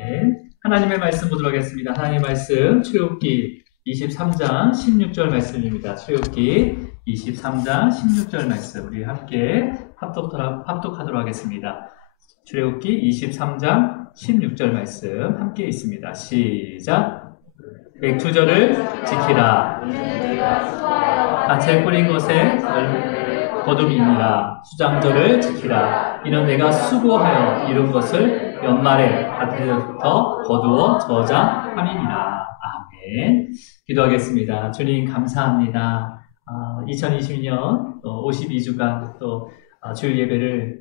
아멘. 하나님의 말씀 보도록 하겠습니다. 하나님의 말씀 출애굽기 23장 16절 말씀입니다. 출애굽기 23장 16절 말씀 우리 함께 합독하도록 하겠습니다. 출애굽기 23장 16절 말씀 함께 있습니다. 시작. 맥추절을 지키라. 밭에 뿌린 곳에 거둠이니라. 수장절을 지키라. 이는 내가 수고하여 이룬 것을 연말에 밭에서부터 거두어 저장함이니라. 아멘. 기도하겠습니다. 주님 감사합니다. 2020년 52주간 또 주일 예배를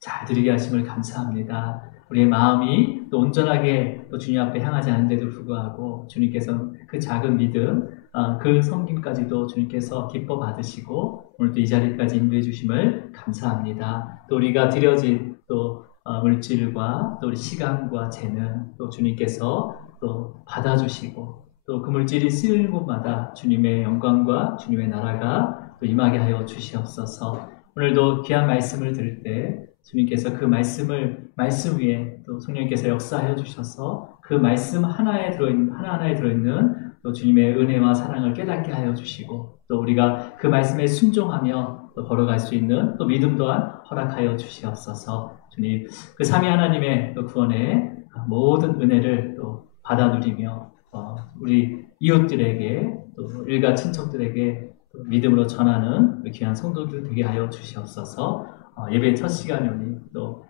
잘 드리게 하심을 감사합니다. 우리의 마음이 또 온전하게 또 주님 앞에 향하지 않은데도 불구하고 주님께서 그 작은 믿음, 그 섬김까지도 주님께서 기뻐 받으시고 오늘도 이 자리까지 인도해 주심을 감사합니다. 또 우리가 드려진 또 물질과 또 우리 시간과 재능 또 주님께서 또 받아주시고 또 그 물질이 쓰이는 곳마다 주님의 영광과 주님의 나라가 또 임하게 하여 주시옵소서. 오늘도 귀한 말씀을 들을 때 주님께서 그 말씀 위에 또 성령께서 역사하여 주셔서 그 말씀 하나하나에 들어있는 또 주님의 은혜와 사랑을 깨닫게 하여 주시고 또 우리가 그 말씀에 순종하며 또 걸어갈 수 있는 또 믿음 또한 허락하여 주시옵소서. 주님, 그 삼위 하나님의 또 구원의 모든 은혜를 또 받아 누리며 우리 이웃들에게 또 일가 친척들에게 또 믿음으로 전하는 귀한 성도들 되게 하여 주시옵소서. 예배 첫 시간이오니 또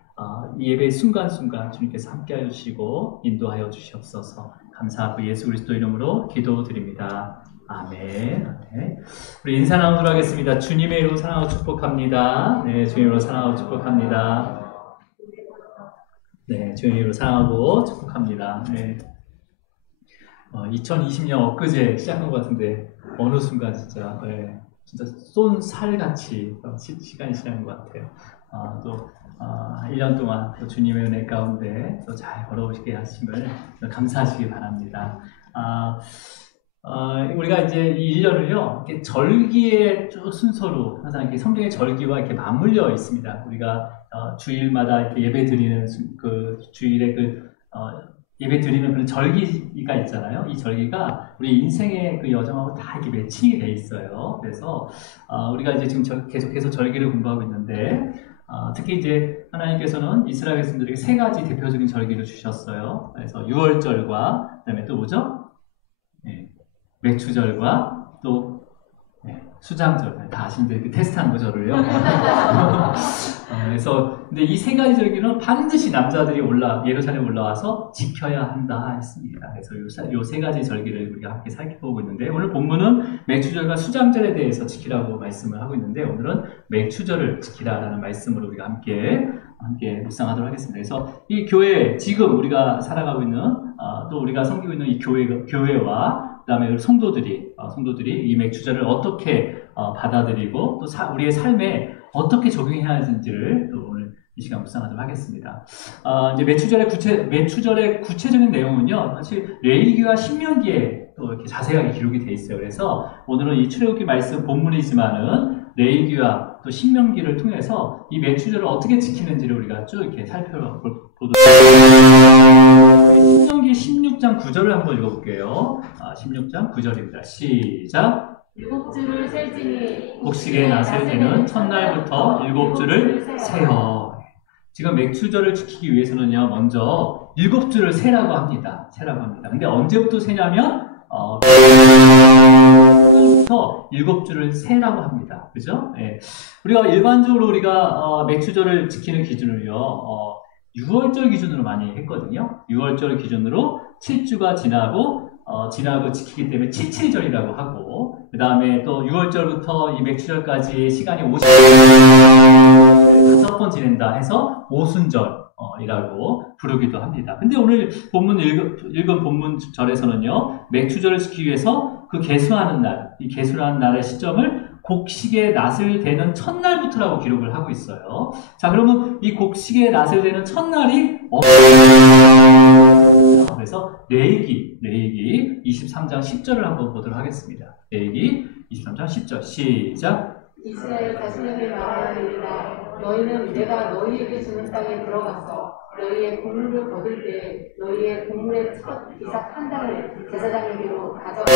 이 예배의 순간순간 주님께서 함께하여 주시고 인도하여 주시옵소서. 감사하고 예수 그리스도 이름으로 기도드립니다. 아멘. 아멘. 우리 인사 나누도록 하겠습니다. 주님의 이름으로 사랑하고 축복합니다. 네, 주님의 이름으로 사랑하고 축복합니다. 네, 주님의 이름으로 사랑하고 축복합니다. 네. 2020년 엊그제 시작한 것 같은데 어느 순간 진짜 진짜 쏜 살같이 시간이 지나는 것 같아요. 또 1년 동안 또 주님의 은혜 가운데 또 잘 걸어오시게 하심을 감사하시기 바랍니다. 우리가 이제 이 1년을요, 이렇게 절기의 쭉 순서로 항상 이렇게 성경의 절기와 이렇게 맞물려 있습니다. 우리가 주일마다 이렇게 예배 드리는 그 주일에 예배 드리는 그런 절기가 있잖아요. 이 절기가 우리 인생의 그 여정하고 다 이렇게 매칭이 돼 있어요. 그래서 우리가 이제 지금 계속해서 절기를 공부하고 있는데 특히 이제 하나님께서는 이스라엘 백성들에게 세 가지 대표적인 절기를 주셨어요. 그래서 유월절과 그다음에 또 뭐죠? 네, 맥추절과 또 수장절, 다 아시는데 테스트하는 거죠, 저를요. 그래서 근데 이 세 가지 절기는 반드시 남자들이 예루살렘에 올라와서 지켜야 한다 했습니다. 그래서 요 세 가지 절기를 우리가 함께 살펴보고 있는데 오늘 본문은 맥추절과 수장절에 대해서 지키라고 말씀을 하고 있는데 오늘은 맥추절을 지키라라는 말씀으로 우리가 함께 묵상하도록 하겠습니다. 그래서 이 교회 지금 우리가 살아가고 있는 또 우리가 섬기고 있는 이 교회와 그다음에 성도들이 이 맥추절을 어떻게 받아들이고 또 우리의 삶에 어떻게 적용해야 하는지를 또 오늘 이 시간 묵상하도록 하겠습니다. 이제 맥추절의 구체적인 내용은요, 사실 레위기와 신명기에 또 이렇게 자세하게 기록이 되어 있어요. 그래서 오늘은 이 출애굽기 말씀 본문이지만은 레위기와 또 신명기를 통해서 이 맥추절을 어떻게 지키는지를 우리가 쭉 이렇게 살펴보도록 하겠습니다. 신명기 16장 9절을 한번 읽어볼게요. 16장 9절입니다. 시작. 7주를 셀지니 곡식의 낫을 대는 첫날부터 7주를 세어. 지금 맥추절을 지키기 위해서는요, 먼저 7주를 세라고 합니다. 근데 언제부터 세냐면 부터 7주를 세라고 합니다. 그죠? 네. 우리가 일반적으로 맥추절을 지키는 기준을요, 6월절 기준으로 많이 했거든요. 6월절 기준으로 7주가 지나고 지키기 때문에 칠칠절이라고 하고, 그 다음에 또 6월절부터 이 맥추절까지 시간이 5번 지낸다 해서 오순절이라고 부르기도 합니다. 근데 오늘 읽은 본문절에서는요, 맥추절을 지키기 위해서 그 계수하는 날의 시점을 곡식의 낫을 대는 첫날부터라고 기록을 하고 있어요. 자, 그러면 이 곡식의 낫을 대는 첫날이 그래서 레위기 23장 10절을 한번 보도록 하겠습니다. 레위기 23장 10절 시작. 이스라엘 자신에게 말하여 이르라 너희는 내가 너희에게 주는 땅에 들어가서 너희의 곡물을 거둘 때 너희의 곡물의 첫 이삭 한 달을 제사장에게로 가져가.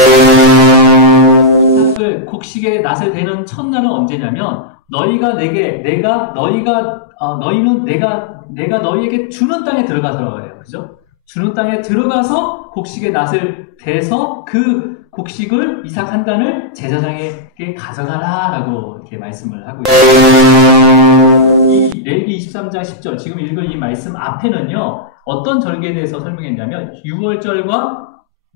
이삭을 곡식의 낫을 대는 첫날은 언제냐면 너희가 너희는 내가 너희에게 주는 땅에 들어가서라고 해요. 그죠? 주는 땅에 들어가서 곡식의 낫을 대서 그 곡식을 이삭 한 단을 제사장에게 가져가라 라고 이렇게 말씀을 하고 있어요. 이 레위기 23장 10절 지금 읽은 이 말씀 앞에는요 어떤 절기에 대해서 설명했냐면 6월절과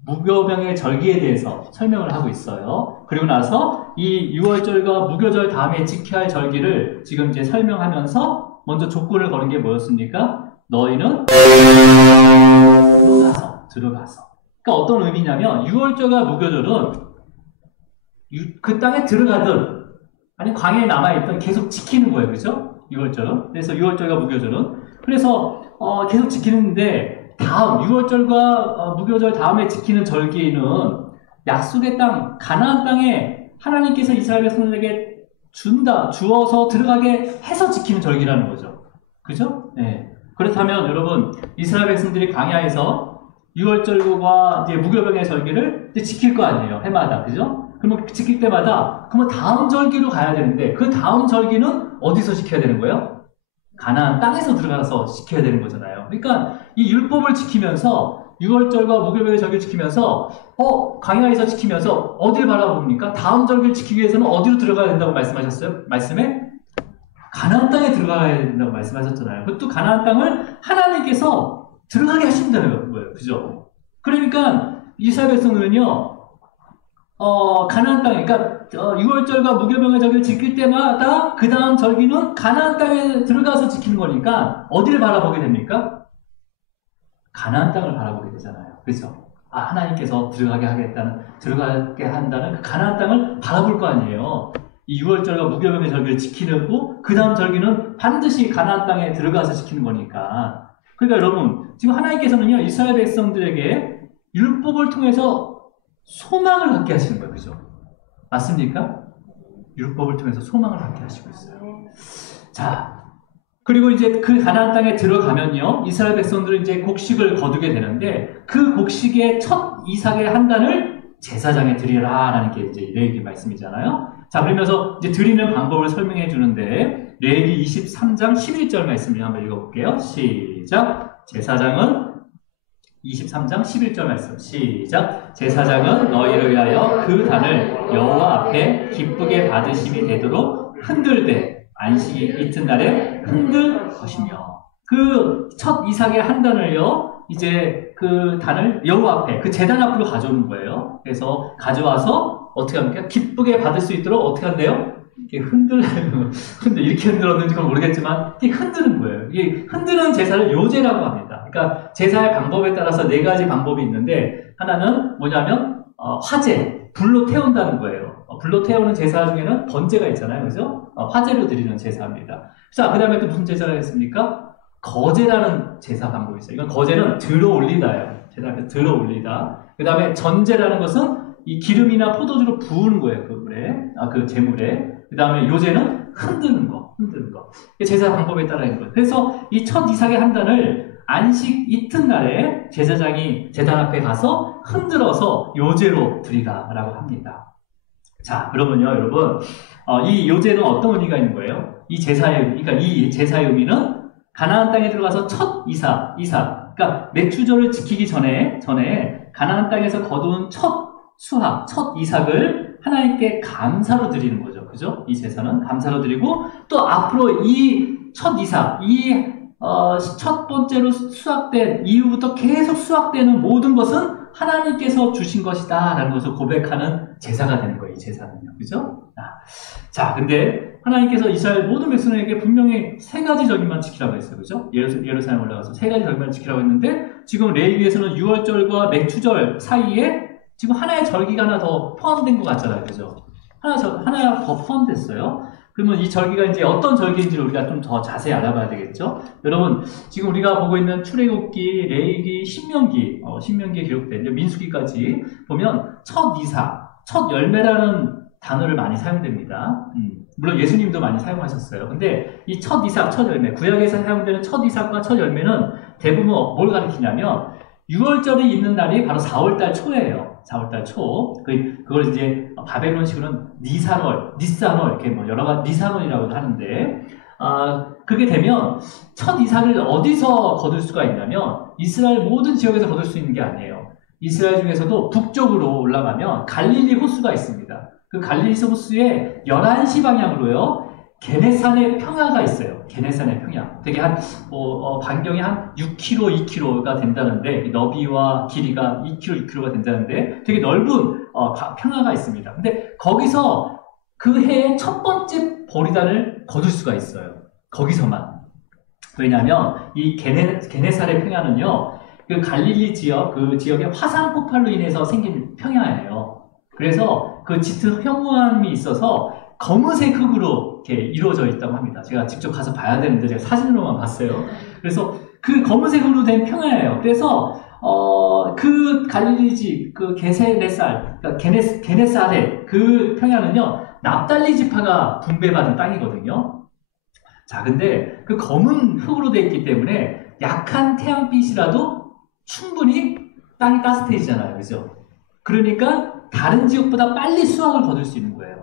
무교병의 절기에 대해서 설명을 하고 있어요. 그리고 나서 이 6월절과 무교절 다음에 지켜야 할 절기를 지금 이제 설명하면서 먼저 조건을 거는 게 뭐였습니까? 너희는 들어가서. 그러니까 어떤 의미냐면 6월절과 무교절은 그 땅에 들어가든 아니 광야에 남아있던 계속 지키는 거예요. 그죠? 6월절은. 그래서 6월절과 무교절은. 그래서 계속 지키는데 다음 6월절과 무교절 다음에 지키는 절기는 약속의 땅 가나안 땅에 하나님께서 이스라엘 백성들에게 주어서 들어가게 해서 지키는 절기라는 거죠. 그죠? 네. 그렇다면 여러분 이스라엘 백성들이 광야에서 6월절과 이제 무교병의 절기를 이제 지킬 거 아니에요. 해마다. 그죠? 그러면 지킬 때마다 그러면 다음 절기로 가야 되는데 그 다음 절기는 어디서 지켜야 되는 거예요? 가나안 땅에서 들어가서 지켜야 되는 거잖아요. 그러니까 이 율법을 지키면서 6월절과 무교병의 절기를 지키면서 광야에서 지키면서 어디를 바라봅니까? 다음 절기를 지키기 위해서는 어디로 들어가야 된다고 말씀하셨어요? 말씀에? 가나안 땅에 들어가야 된다고 말씀하셨잖아요. 그것도 가나안 땅을 하나님께서 들어가게 하신다는 거예요. 그죠? 그러니까 이스라엘 백성들은요 가나안 땅에 그러니까 6월절과 무교병의 절기를 지킬 때마다 그 다음 절기는 가나안 땅에 들어가서 지키는 거니까 어디를 바라보게 됩니까? 가나안 땅을 바라보게 되잖아요. 그죠? 하나님께서 들어가게 한다는 그 가나안 땅을 바라볼 거 아니에요. 이 6월절과 무교병의 절기를 지키려고 그 다음 절기는 반드시 가나안 땅에 들어가서 지키는 거니까. 그러니까 여러분 지금 하나님께서는요 이스라엘 백성들에게 율법을 통해서 소망을 갖게 하시는 거예요. 그죠? 맞습니까? 율법을 통해서 소망을 갖게 하시고 있어요. 자, 그리고 이제 그 가나안 땅에 들어가면요 이스라엘 백성들은 이제 곡식을 거두게 되는데 그 곡식의 첫 이삭의 한 단을 제사장에 드리라 라는 게 이제 레위기 말씀이잖아요. 자, 그러면서 이제 드리는 방법을 설명해 주는데 레위기 23장 11절 말씀을 한번 읽어볼게요. 시작. 제사장은 23장 11절 말씀 시작. 제사장은 너희를 위하여 그 단을 여호와 앞에 기쁘게 받으심이 되도록 흔들되 안식이 이튿날에 흔들 것이며 그 첫 이삭의 한 단을요 이제 그 단을 여호와 앞에 그 제단 앞으로 가져오는 거예요. 그래서 가져와서 어떻게 합니까? 기쁘게 받을 수 있도록 어떻게 한대요? 이렇게 이렇게 흔들었는지 그건 모르겠지만 이렇게 흔드는 거예요. 이게 흔드는 제사를 요제라고 합니다. 그러니까 제사의 방법에 따라서 네 가지 방법이 있는데 하나는 뭐냐면 화제, 불로 태운다는 거예요. 불로 태우는 제사 중에는 번제가 있잖아요. 그죠? 화제로 드리는 제사입니다. 자, 그 다음에 또 무슨 제사가 있습니까? 거제라는 제사 방법이 있어요. 이건 거제는 들어 올리다예요. 제사 앞에 들어 올리다. 그 다음에 전제라는 것은 이 기름이나 포도주로 부은 거예요. 그 물에, 그 제물에. 그 다음에 요제는 흔드는 거. 제사 방법에 따라 있는 거예요. 그래서 이 첫 이삭의 한 단을 안식 이튿날에 제사장이 제단 앞에 가서 흔들어서 요제로 드리라라고 합니다. 자, 그러면요, 여러분, 이 요제는 어떤 의미가 있는 거예요? 이 제사의 의미는 가나안 땅에 들어가서 첫 이삭, 그러니까 매추절을 지키기 전에 가나안 땅에서 거둔 첫 이삭을 하나님께 감사로 드리는 거죠. 그죠? 이 제사는 감사로 드리고 또 앞으로 이 첫 이삭, 첫 번째로 수확된 이후부터 계속 수확되는 모든 것은 하나님께서 주신 것이다 라는 것을 고백하는 제사가 되는 거예요. 이 제사는요. 그죠? 자, 근데 하나님께서 이스라엘 모든 백성에게 분명히 세 가지 절기만 지키라고 했어요. 그죠? 예루살렘 올라가서 세 가지 절기만 지키라고 했는데 지금 레위기에서는 6월절과 맥추절 사이에 지금 하나의 절기가 하나 더 포함된 것 같잖아요. 그죠? 하나 더 포함됐어요. 그러면 이 절기가 이제 어떤 절기인지를 우리가 좀 더 자세히 알아봐야 되겠죠? 여러분, 지금 우리가 보고 있는 출애굽기, 레위기, 신명기에 기록된 이제 민수기까지 보면 첫 이삭, 첫 열매라는 단어를 많이 사용됩니다. 물론 예수님도 많이 사용하셨어요. 근데 이 첫 이삭, 첫 열매, 구약에서 사용되는 첫 이삭과 첫 열매는 대부분 뭘 가리키냐면 6월절이 있는 날이 바로 4월달 초예요. 4월달 초. 그걸 이제 바벨론식으로는 니산월, 이렇게 뭐 여러 가지 니산월이라고도 하는데, 그게 되면 첫 이삭을 어디서 거둘 수가 있냐면 이스라엘 모든 지역에서 거둘 수 있는 게 아니에요. 이스라엘 중에서도 북쪽으로 올라가면 갈릴리 호수가 있습니다. 그 갈릴리 호수의 11시 방향으로요, 게네산의 평야가 있어요. 게네산의 평야. 되게 반경이 한 6km, 2km가 된다는데, 너비와 길이가 2km, 6km가 된다는데, 되게 넓은 평야가 있습니다. 근데 거기서 그 해의 첫 번째 보리단을 거둘 수가 있어요. 거기서만. 왜냐하면 이 게네사렛 평야는요, 그 갈릴리 지역, 그 지역의 화산 폭발로 인해서 생긴 평야예요. 그래서 그 짙은 현무암이 있어서 검은색 흙으로 이렇게 이루어져 있다고 합니다. 제가 직접 가서 봐야 되는데 제가 사진으로만 봤어요. 그래서 그 검은색 흙으로 된 평야예요. 그래서 그 갈릴리지, 그 그러니까 게네사렛 그 평야는요, 납달리 지파가 분배받은 땅이거든요. 자, 근데 그 검은 흙으로 되어 있기 때문에 약한 태양빛이라도 충분히 땅이 따뜻해지잖아요. 그죠? 그러니까 다른 지역보다 빨리 수확을 거둘 수 있는 거예요.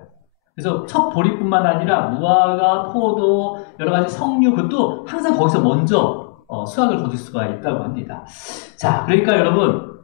그래서 첫 보리뿐만 아니라 무화과, 포도, 여러 가지 석류, 그것도 항상 거기서 먼저 수확을 거둘 수가 있다고 합니다. 자, 그러니까 여러분,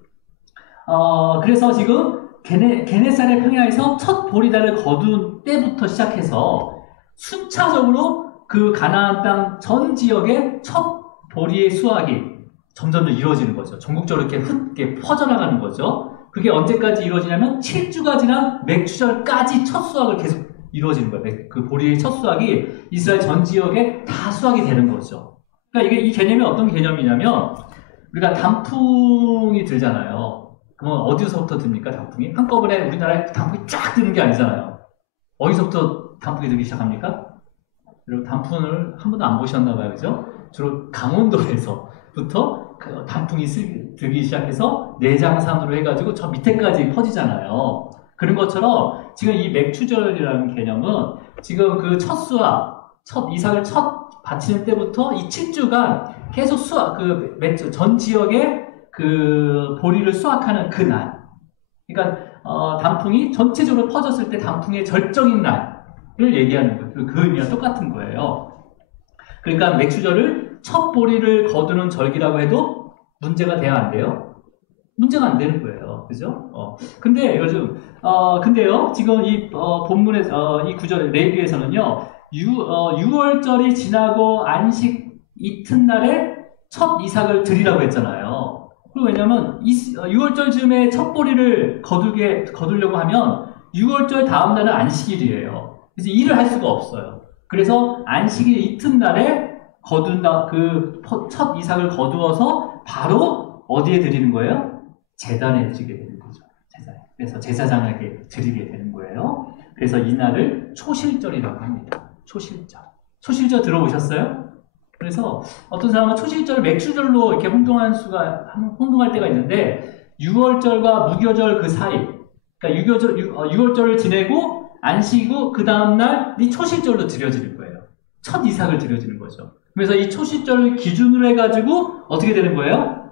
그래서 지금 게네사렛 평야에서 첫 보리단을 거둔 때부터 시작해서 순차적으로 그 가나안 땅 전 지역의 첫 보리의 수확이 점점 더 이루어지는 거죠. 전국적으로 이렇게 퍼져나가는 거죠. 그게 언제까지 이루어지냐면 7주가 지난 맥추절까지 첫 수확을 계속 이루어지는 거예요. 그 보리의 첫 수확이 이스라엘 전 지역에 다 수확이 되는 거죠. 그러니까 이 개념이 어떤 개념이냐면, 우리가 단풍이 들잖아요. 그러면 어디서부터 듭니까, 단풍이? 한꺼번에 우리나라에 단풍이 쫙 드는 게 아니잖아요. 어디서부터 단풍이 들기 시작합니까? 여러분, 단풍을 한 번도 안 보셨나 봐요, 그죠? 주로 강원도에서부터 단풍이 들기 시작해서 내장산으로 해가지고 저 밑에까지 퍼지잖아요. 그런 것처럼 지금 이 맥추절이라는 개념은 지금 그 첫 수확, 첫 이삭을 바치는 때부터 이 7주간 계속 전 지역에 그 보리를 수확하는 그 날. 그러니까, 단풍이 전체적으로 퍼졌을 때 단풍의 절정인 날을 얘기하는 거예요. 그 의미와 똑같은 거예요. 그러니까 맥추절을 첫 보리를 거두는 절기라고 해도 문제가 돼야 안 돼요? 문제가 안 되는 거예요. 그죠? 근데 요즘, 근데요, 지금 이, 본문에서, 이 구절, 레위기에서는요, 6월절이 지나고 안식 이튿날에 첫 이삭을 드리라고 했잖아요. 그리고 왜냐면, 6월절 즈음에 첫 보리를 거두려고 하면, 6월절 다음날은 안식일이에요. 그래서 일을 할 수가 없어요. 그래서 안식일 이튿날에 첫 이삭을 거두어서 바로 어디에 드리는 거예요? 제단에 드리게 되는 거죠. 제단에. 그래서 제사장에게 드리게 되는 거예요. 그래서 이날을 초실절이라고 합니다. 초실절 들어보셨어요? 그래서 어떤 사람은 초실절을 맥추절로 이렇게 혼동할 때가 있는데, 6월절과 무교절 그 사이, 그러니까 6월절을 지내고 안식이고 그 다음날 이 초실절로 드려지는 거예요. 첫 이삭을 드려지는 거죠. 그래서 이 초실절을 기준으로 해가지고 어떻게 되는 거예요?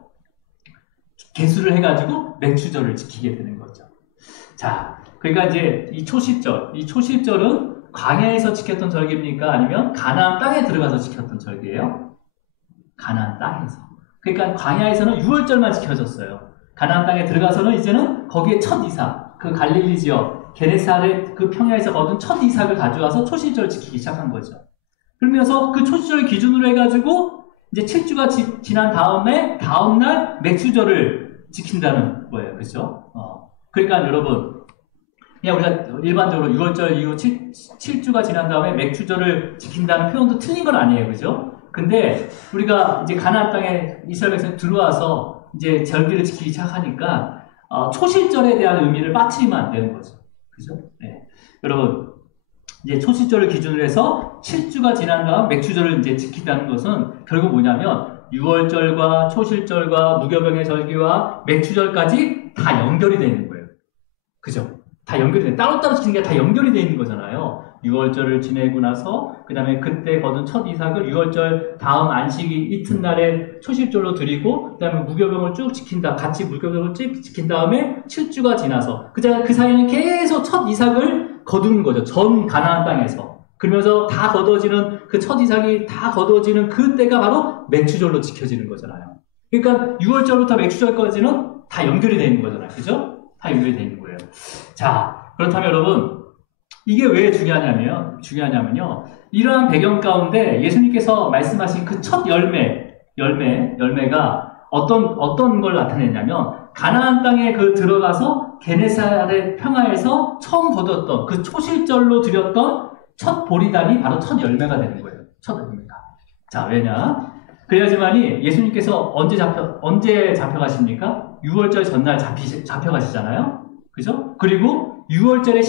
개수를 해가지고 맥추절을 지키게 되는 거죠. 자, 그러니까 이제 이 초실절은 광야에서 지켰던 절기입니까? 아니면 가나안 땅에 들어가서 지켰던 절기예요? 가나안 땅에서. 그러니까 광야에서는 6월절만 지켜졌어요. 가나안 땅에 들어가서는 이제는 거기에 첫 이삭, 그 갈릴리 지역, 게네사렛 그 평야에서 거둔 첫 이삭을 가져와서 초실절을 지키기 시작한 거죠. 그러면서 그 초실절 기준으로 해가지고 이제 7주가 지난 다음날 맥추절을 지킨다는 거예요. 그죠? 그러니까 여러분, 그냥 우리가 일반적으로 6월절 이후 7주가 지난 다음에 맥추절을 지킨다는 표현도 틀린 건 아니에요. 그죠? 근데 우리가 이제 가나안 땅에 이스라엘 백성이 들어와서 이제 절기를 지키기 시작하니까 초실절에 대한 의미를 빠뜨리면 안 되는 거죠. 그죠? 네. 여러분, 이제 초실절을 기준으로 해서 7주가 지난 다음 맥추절을 이제 지킨다는 것은 결국 뭐냐면 6월절과 초실절과 무교병의 절기와 맥추절까지 다 연결이 되어 있는 거예요. 그죠? 다 연결이 돼. 따로따로 지키는 게 다 연결이 되어 있는 거잖아요. 유월절을 지내고 나서 그 다음에 그때 거둔 첫 이삭을 유월절 다음 안식이 이튿날에 초실절로 드리고 그 다음에 무교병을 쭉 지킨다. 같이 무교병을 쭉 지킨 다음에 7주가 지나서 그 사이에는 계속 첫 이삭을 거두는 거죠. 전 가나안 땅에서. 그러면서 다 거두어지는 그 첫 이삭이 다 거두어지는 그때가 바로 맥추절로 지켜지는 거잖아요. 그러니까 6월절부터 맥추절까지는 다 연결이 되어 있는 거잖아요. 그죠? 다 연결이 되어 있는 거예요. 자, 그렇다면 여러분, 이게 왜 중요하냐면요. 이러한 배경 가운데 예수님께서 말씀하신 그 첫 열매가 어떤 걸 나타내냐면, 가나안 땅에 들어가서 게네사렛 평화에서 처음 거두었던 그 초실절로 드렸던 첫 보리단이 바로 첫 열매가 되는 거예요. 첫 열매가. 자, 왜냐? 그래야지만이 예수님께서 언제 잡혀가십니까? 6월절 전날 잡혀가시잖아요. 그죠? 그리고 6월절에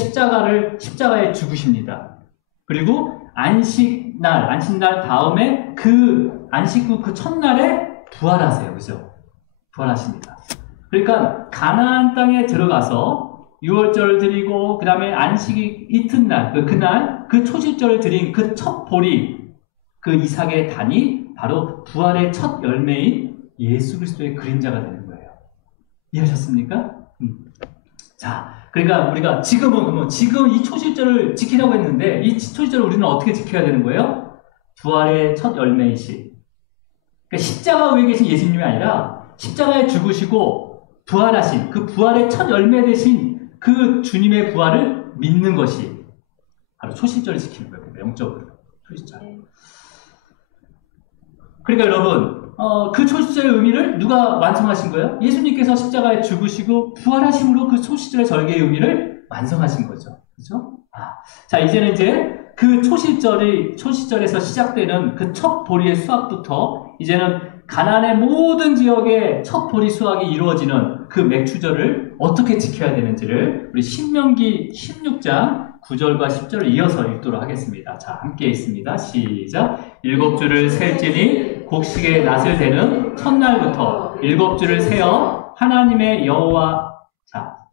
십자가에 죽으십니다. 그리고 안식날 다음에 안식 후 그 첫날에 부활하세요. 그죠? 부활하십니다. 그러니까 가나안 땅에 들어가서 6월절을 드리고 그 다음에 안식이 이튿날 그날 그 초실절을 드린 그 첫 보리 그 이삭의 단이 바로 부활의 첫 열매인 예수 그리스도의 그림자가 되는 거예요. 이해하셨습니까? 자, 그러니까 우리가 지금 이 초실절을 지키라고 했는데 이 초실절을 우리는 어떻게 지켜야 되는 거예요? 부활의 첫 열매이신 그러니까 십자가 위에 계신 예수님이 아니라 십자가에 죽으시고 부활하신 그 부활의 첫 열매 되신 그 주님의 부활을 믿는 것이 바로 초실절을 지키는 거예요. 영적으로. 초실절. 그러니까 여러분, 그 초실절의 의미를 누가 완성하신 거예요? 예수님께서 십자가에 죽으시고 부활하심으로 그 초실절의 절개의 의미를 완성하신 거죠. 그죠? 자, 이제는 그 초실절에서 시작되는 그 첫 보리의 수확부터 이제는 가나안의 모든 지역의 첫 보리 수확이 이루어지는 그 맥추절을 어떻게 지켜야 되는지를 우리 신명기 16장 9절과 10절을 이어서 읽도록 하겠습니다. 자, 함께 읽습니다. 시작. 7주를 셀지니 곡식의 낫을 대는 첫날부터 7주를 세어 하나님의 여호와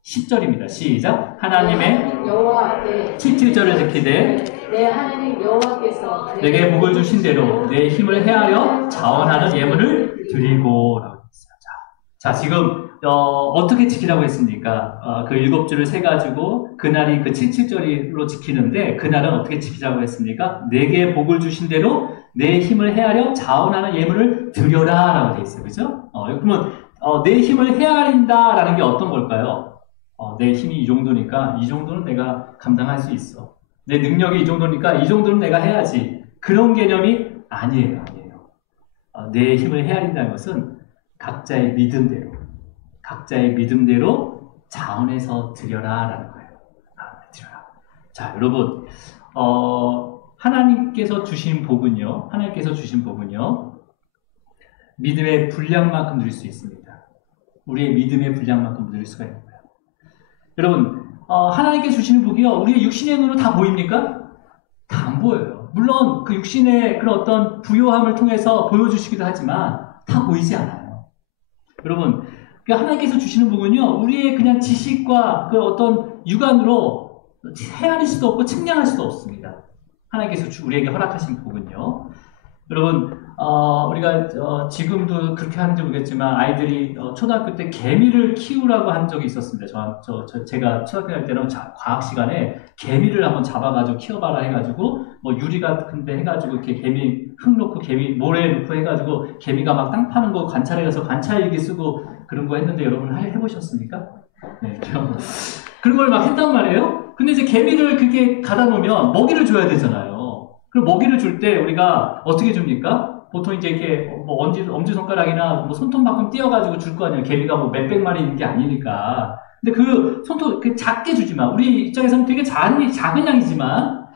10절입니다. 시작. 하나님의 여호와께 7절을 지키되 내 하나님 여호와께서 내게 복을 주신 대로 내 힘을 헤아려 자원하는 예물을 드리고 라고 했어요. 자, 지금 어떻게 지키라고 했습니까? 그 7주를 세가지고 그날이 그 7절로 지키는데 그날은 어떻게 지키자고 했습니까? 내게 복을 주신 대로 내 힘을 헤아려 자원하는 예물을 드려라 라고 되어 있어요. 그죠? 그러면 내 힘을 헤아린다라는 게 어떤 걸까요? 내 힘이 이 정도니까 이 정도는 내가 감당할 수 있어. 내 능력이 이 정도니까 이 정도는 내가 해야지. 그런 개념이 아니에요. 내 힘을 헤아린다는 것은 각자의 믿음대로 자원해서 드려라라는 거예요. 드려라. 자, 여러분, 하나님께서 주신 복은요. 믿음의 분량만큼 누릴 수 있습니다. 우리의 믿음의 분량만큼 누릴 수가 있는 거예요. 여러분, 하나님께 주시는 복이요. 우리의 육신의 눈으로 다 보입니까? 다 안 보여요. 물론 그 육신의 그런 어떤 부요함을 통해서 보여주시기도 하지만 다 보이지 않아요. 여러분, 하나님께서 주시는 복은요. 우리의 그냥 지식과 그 어떤 육안으로 헤아릴 수도 없고 측량할 수도 없습니다. 하나님께서 우리에게 허락하신 복은요. 여러분, 우리가 지금도 그렇게 하는지 모르겠지만 아이들이 초등학교 때 개미를 키우라고 한 적이 있었습니다. 제가 초등학교 갈 때는 과학 시간에 개미를 한번 잡아가지고 키워봐라 해가지고 뭐 유리 같은데 해가지고 이렇게 개미 흙 놓고 개미 모래 놓고 해가지고 개미가 막 땅 파는 거 관찰해서 관찰일기 쓰고 그런 거 했는데 여러분 해보셨습니까? 네, 그런 걸 막 했단 말이에요. 근데 이제 개미를 그렇게 가다 놓으면 먹이를 줘야 되잖아요. 그럼 먹이를 줄 때 우리가 어떻게 줍니까? 보통 이제 이렇게 뭐 엄지손가락이나 뭐 손톱만큼 띄어가지고 줄 거 아니에요. 개미가 뭐 몇백 마리 있는 게 아니니까. 근데 그 손톱 작게 주지만 우리 입장에서는 되게 작은 양이지만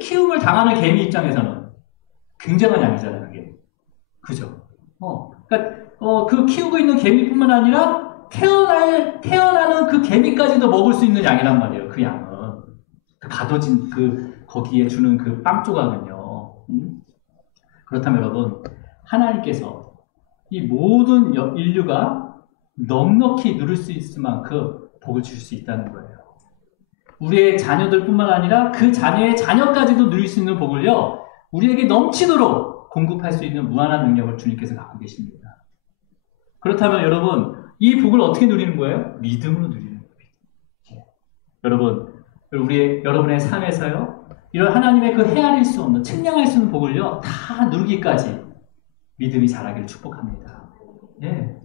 키움을 당하는 개미 입장에서는 굉장한 양이잖아요. 그게. 그죠? 그러니까 그 키우고 있는 개미뿐만 아니라 태어나는 그 개미까지도 먹을 수 있는 양이란 말이에요. 그 양은. 가둬진 거기에 주는 그 빵 조각은요. 그렇다면 여러분, 하나님께서 이 모든 인류가 넉넉히 누릴 수 있을 만큼 복을 주실 수 있다는 거예요. 우리의 자녀들뿐만 아니라 그 자녀의 자녀까지도 누릴 수 있는 복을요, 우리에게 넘치도록 공급할 수 있는 무한한 능력을 주님께서 갖고 계십니다. 그렇다면 여러분, 이 복을 어떻게 누리는 거예요? 믿음으로 누리는 거예요. 여러분, 여러분의 삶에서요, 이런 하나님의 그 헤아릴 수 없는, 측량할 수 없는 복을요, 다 누리기까지 믿음이 자라기를 축복합니다. 예.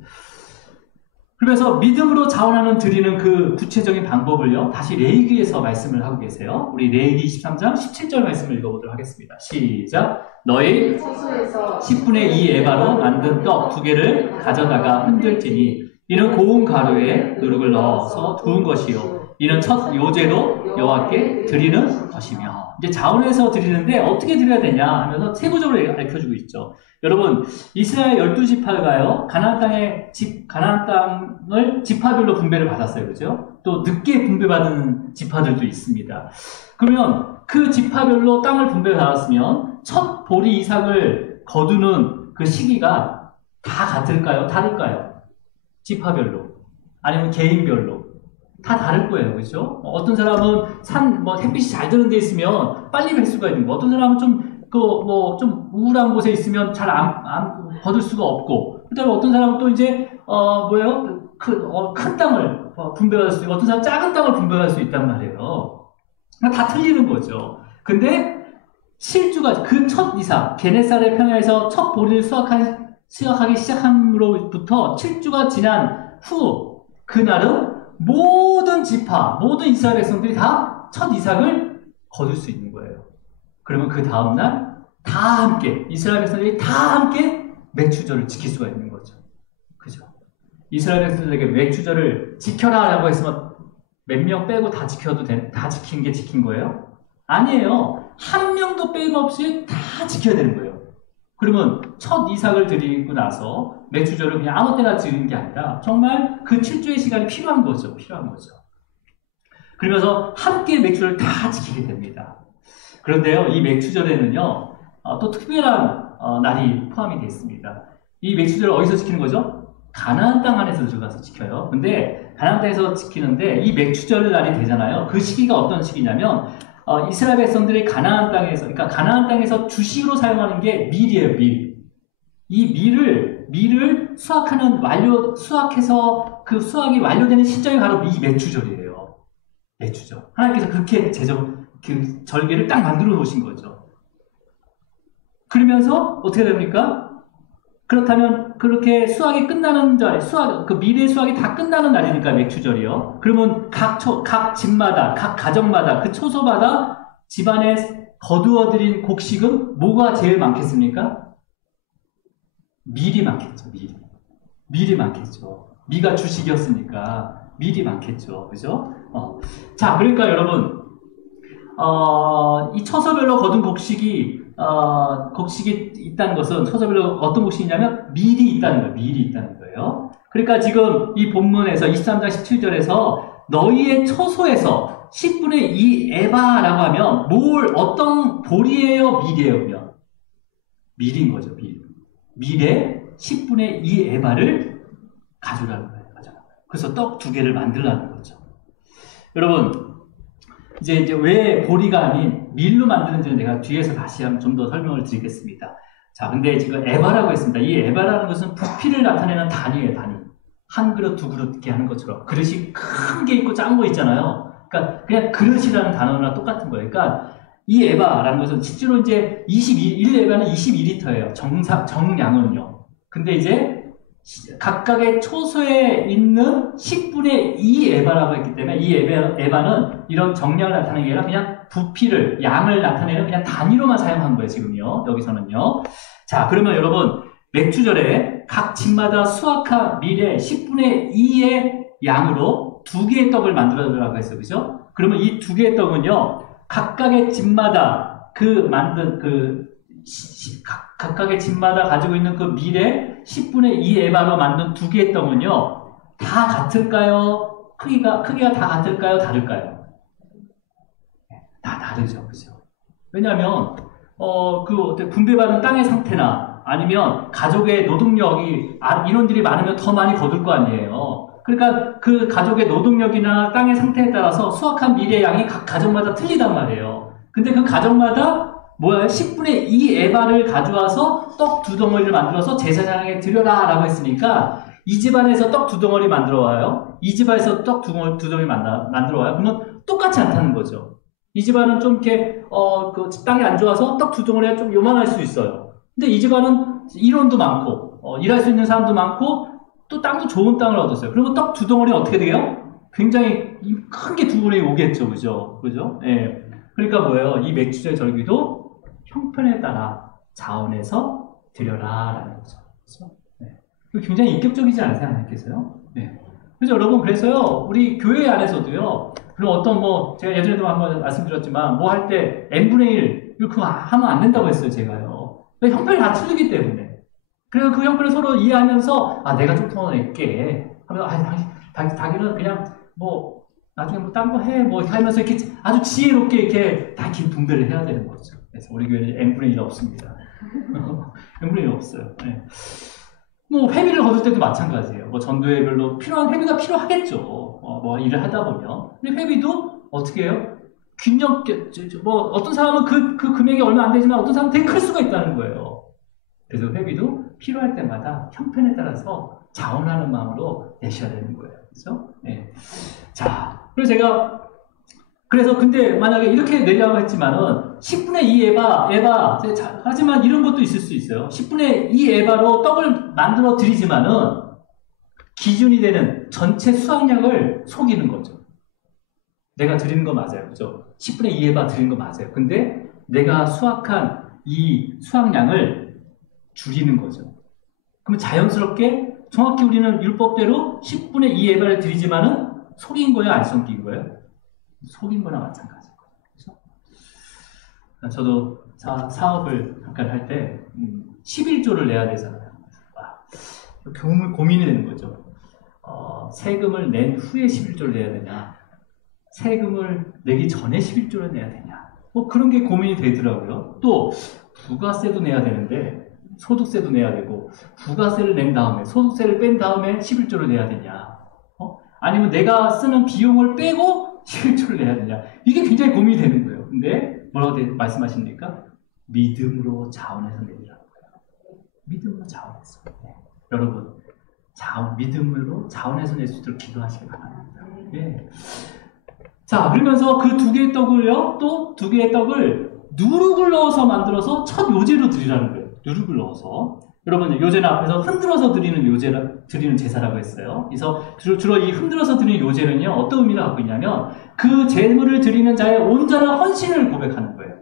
그러면서 믿음으로 자원하는 드리는 그 구체적인 방법을요, 다시 레위기에서 말씀을 하고 계세요. 우리 레위기 23장 17절 말씀을 읽어보도록 하겠습니다. 시작. 너희 소수에서 10분의 2 에바로 만든 떡 2개를 가져다가 흔들지니 이는 고운 가루에 누룩을 넣어서 두은 것이요. 이는 첫 요제로 여호와께 드리는 것이며. 이제 자원해서 드리는데 어떻게 드려야 되냐 하면서 세부적으로 알려주고 있죠. 여러분, 이스라엘 12지파가요, 가나안 땅을 지파별로 분배를 받았어요. 그죠? 또 늦게 분배받은 지파들도 있습니다. 그러면 그 지파별로 땅을 분배받았으면 첫 보리 이삭을 거두는 그 시기가 다 같을까요? 다를까요? 지파별로. 아니면 개인별로. 다 다를 거예요. 그죠? 어떤 사람은 햇빛이 잘 드는 데 있으면 빨리 뵐 수가 있는 거. 어떤 사람은 좀 우울한 곳에 있으면 잘 안 거둘 수가 없고. 그 다음에 어떤 사람은 또 이제, 큰 땅을 분배할 수 있고, 어떤 사람은 작은 땅을 분배할 수 있단 말이에요. 다 틀리는 거죠. 근데, 실주가, 그 첫 이삭, 게네사렛 평야에서 첫 보리를 수확하기 시작함으로부터 7주가 지난 후, 그날은 모든 지파, 모든 이스라엘 백성들이 다 첫 이삭을 거둘 수 있는 거예요. 그러면 그 다음날 다 함께, 이스라엘 백성들이 다 함께 맥추절을 지킬 수가 있는 거죠. 그죠? 이스라엘 백성들에게 맥추절을 지켜라 라고 했으면 몇 명 빼고 다 지켜도 다 지킨 게 지킨 거예요? 아니에요. 한 명도 빼임없이 다 지켜야 되는 거예요. 그러면 첫 이삭을 드리고 나서 맥추절을 그냥 아무 때나 드리는 게 아니라 정말 그 7주의 시간이 필요한 거죠. 그러면서 함께 맥추절을 다 지키게 됩니다. 그런데요, 이 맥추절에는요, 또 특별한 날이 포함이 되어 있습니다. 이 맥추절을 어디서 지키는 거죠? 가나안 땅 안에서 들어가서 지켜요. 근데 가나안 땅에서 지키는데 이 맥추절 날이 되잖아요. 그 시기가 어떤 시기냐면 이스라엘 백성들이 가나안 땅에서 주식으로 사용하는 게 밀이에요, 밀. 이 밀을 수확해서 그 수확이 완료되는 시점이 바로 이 맥추절이에요. 맥추절. 하나님께서 그렇게 그 절기를 딱 만들어 놓으신 거죠. 그러면서 어떻게 됩니까? 그렇다면 그렇게 수확이 끝나는 날, 그 밀의 수확이 다 끝나는 날이니까 맥추절이요. 그러면 각 집마다, 각 가정마다, 그 초소마다 집안에 거두어들인 곡식은 뭐가 제일 많겠습니까? 밀이 많겠죠. 밀이 많겠죠. 미가 주식이었으니까 밀이 많겠죠. 그죠? 자, 그러니까 여러분, 이 처소별로 거둔 곡식이 있다는 것은 처소별로 어떤 곡식이냐면 밀이 있다는 거예요. 그러니까 지금 이 본문에서 23장 17절에서 너희의 처소에서 10분의 2 에바라고 하면 어떤 보리예요? 밀이에요? 그러면 밀인 거죠. 밀의 10분의 2 에바를 가져가는 거예요. 그래서 떡 2개를 만들라는 거죠. 여러분, 이제 왜 보리가 아닌 밀로 만드는지는 내가 뒤에서 다시 한번 좀 더 설명을 드리겠습니다. 자, 근데 지금 에바라고 했습니다. 이 에바라는 것은 부피를 나타내는 단위예요, 단위. 한 그릇, 두 그릇 이렇게 하는 것처럼. 그릇이 큰 게 있고 작은 거 있잖아요. 그러니까 그냥 그릇이라는 단어랑 똑같은 거예요. 그러니까 이 에바라는 것은 실제로 이제 1에바는 22리터예요. 정량은요. 근데 이제 각각의 초소에 있는 10분의 2 에바라고 했기 때문에 이 에바는 이런 정량을 나타내는 게 아니라 그냥 부피를, 양을 나타내는 그냥 단위로만 사용한 거예요, 지금요. 여기서는요. 자, 그러면 여러분, 맥추절에 각 집마다 수확한 밀의 10분의 2의 양으로 2개의 떡을 만들어달라고 했어요. 그죠? 그러면 이 2개의 떡은요, 각각의 집마다 각각의 집마다 가지고 있는 그 밀의 10분의 2 에바로 만든 2개의 떡은요, 다 같을까요? 크기가 다 같을까요? 다를까요? 다 다르죠. 그죠? 왜냐하면, 분배받은 땅의 상태나 아니면 가족의 노동력이, 인원들이 많으면 더 많이 거둘 거 아니에요. 그러니까 그 가족의 노동력이나 땅의 상태에 따라서 수확한 밀의 양이 각 가정마다 틀리단 말이에요. 근데 그 가정마다 뭐야? 10분의 2 에바를 가져와서 떡 2덩어리를 만들어서 제사장에게 드려라 라고 했으니까 이 집안에서 떡 2덩어리 만들어 와요. 이 집안에서 떡 2덩어리 만들어 와요. 그러면 똑같지 않다는 거죠. 이 집안은 좀 이렇게 그 땅이 안 좋아서 떡 2덩어리가 좀 요만할 수 있어요. 근데 이 집안은 인원도 많고 일할 수 있는 사람도 많고 또 땅도 좋은 땅을 얻었어요. 그러면 떡 2덩어리 어떻게 돼요? 굉장히 큰 게 2분의 오겠죠. 그죠? 예. 그러니까 뭐예요? 이 맥주제 절기도 형편에 따라 자원해서 드려라 라는 거죠. 그렇죠? 네. 굉장히 인격적이지 않으세요? 네. 그래서 여러분, 그래서요, 우리 교회 안에서도요, 그럼 어떤 제가 예전에도 한번 말씀드렸지만, 뭐 할 때 n분의 1, 그거 하면 안 된다고 했어요, 제가요. 형편이 다 틀리기 때문에. 그래서 그 형편을 서로 이해하면서, 내가 좀 더 낼게. 하면, 자기는 그냥, 나중에 딴 거 해. 하면서 이렇게 아주 지혜롭게 이렇게 다 분배를 해야 되는 거죠. 그래서 우리 교회는 n분의 1 없습니다. n분의 1 없어요. 네. 회비를 거둘 때도 마찬가지예요. 전도회별로 필요한 회비가 필요하겠죠. 일을 하다 보면. 근데 회비도 어떻게 해요? 균형, 어떤 사람은 그 금액이 얼마 안 되지만 어떤 사람은 되게 클 수가 있다는 거예요. 그래서 회비도 필요할 때마다 형편에 따라서 자원하는 마음으로 내셔야 되는 거예요. 그렇죠? 네. 자, 그래서 근데 만약에 이렇게 내려고 했지만은 10분의 2 에바, 하지만 이런 것도 있을 수 있어요. 10분의 2 에바로 떡을 만들어 드리지만은 기준이 되는 전체 수확량을 속이는 거죠. 내가 드리는 거 맞아요. 그죠? 10분의 2 에바 드리는 거 맞아요. 근데 내가 수확한 이 수확량을 줄이는 거죠. 그러면 자연스럽게 정확히 우리는 율법대로 10분의 2 에바를 드리지만은 속인 거예요? 안 속인 거예요? 속인 거나 마찬가지인 거죠. 그렇죠? 저도 사업을 잠깐 할 때 11조를 내야 되잖아요. 고민이 되는 거죠. 세금을 낸 후에 11조를 내야 되냐, 세금을 내기 전에 11조를 내야 되냐, 그런 게 고민이 되더라고요. 또 부가세도 내야 되는데 소득세도 내야 되고, 부가세를 낸 다음에 소득세를 뺀 다음에 11조를 내야 되냐, 아니면 내가 쓰는 비용을 빼고 11조를 내야 되냐, 이게 굉장히 고민이 되는 거예요. 근데 뭐라고 말씀하십니까? 믿음으로 자원해서 내리라는 거예요. 믿음으로 자원해서. 네. 여러분, 믿음으로 자원해서 낼 수 있도록 기도하시기 바랍니다. 네. 자, 그러면서 그 2개의 떡을요, 또 2개의 떡을 누룩을 넣어서 만들어서 첫 요제로 드리라는 거예요. 누룩을 넣어서. 여러분, 요제는 앞에서 흔들어서 드리는 제사라고 했어요. 그래서 주로 이 흔들어서 드리는 요제는요, 어떤 의미를 갖고 있냐면, 그 제물을 드리는 자의 온전한 헌신을 고백하는 거예요.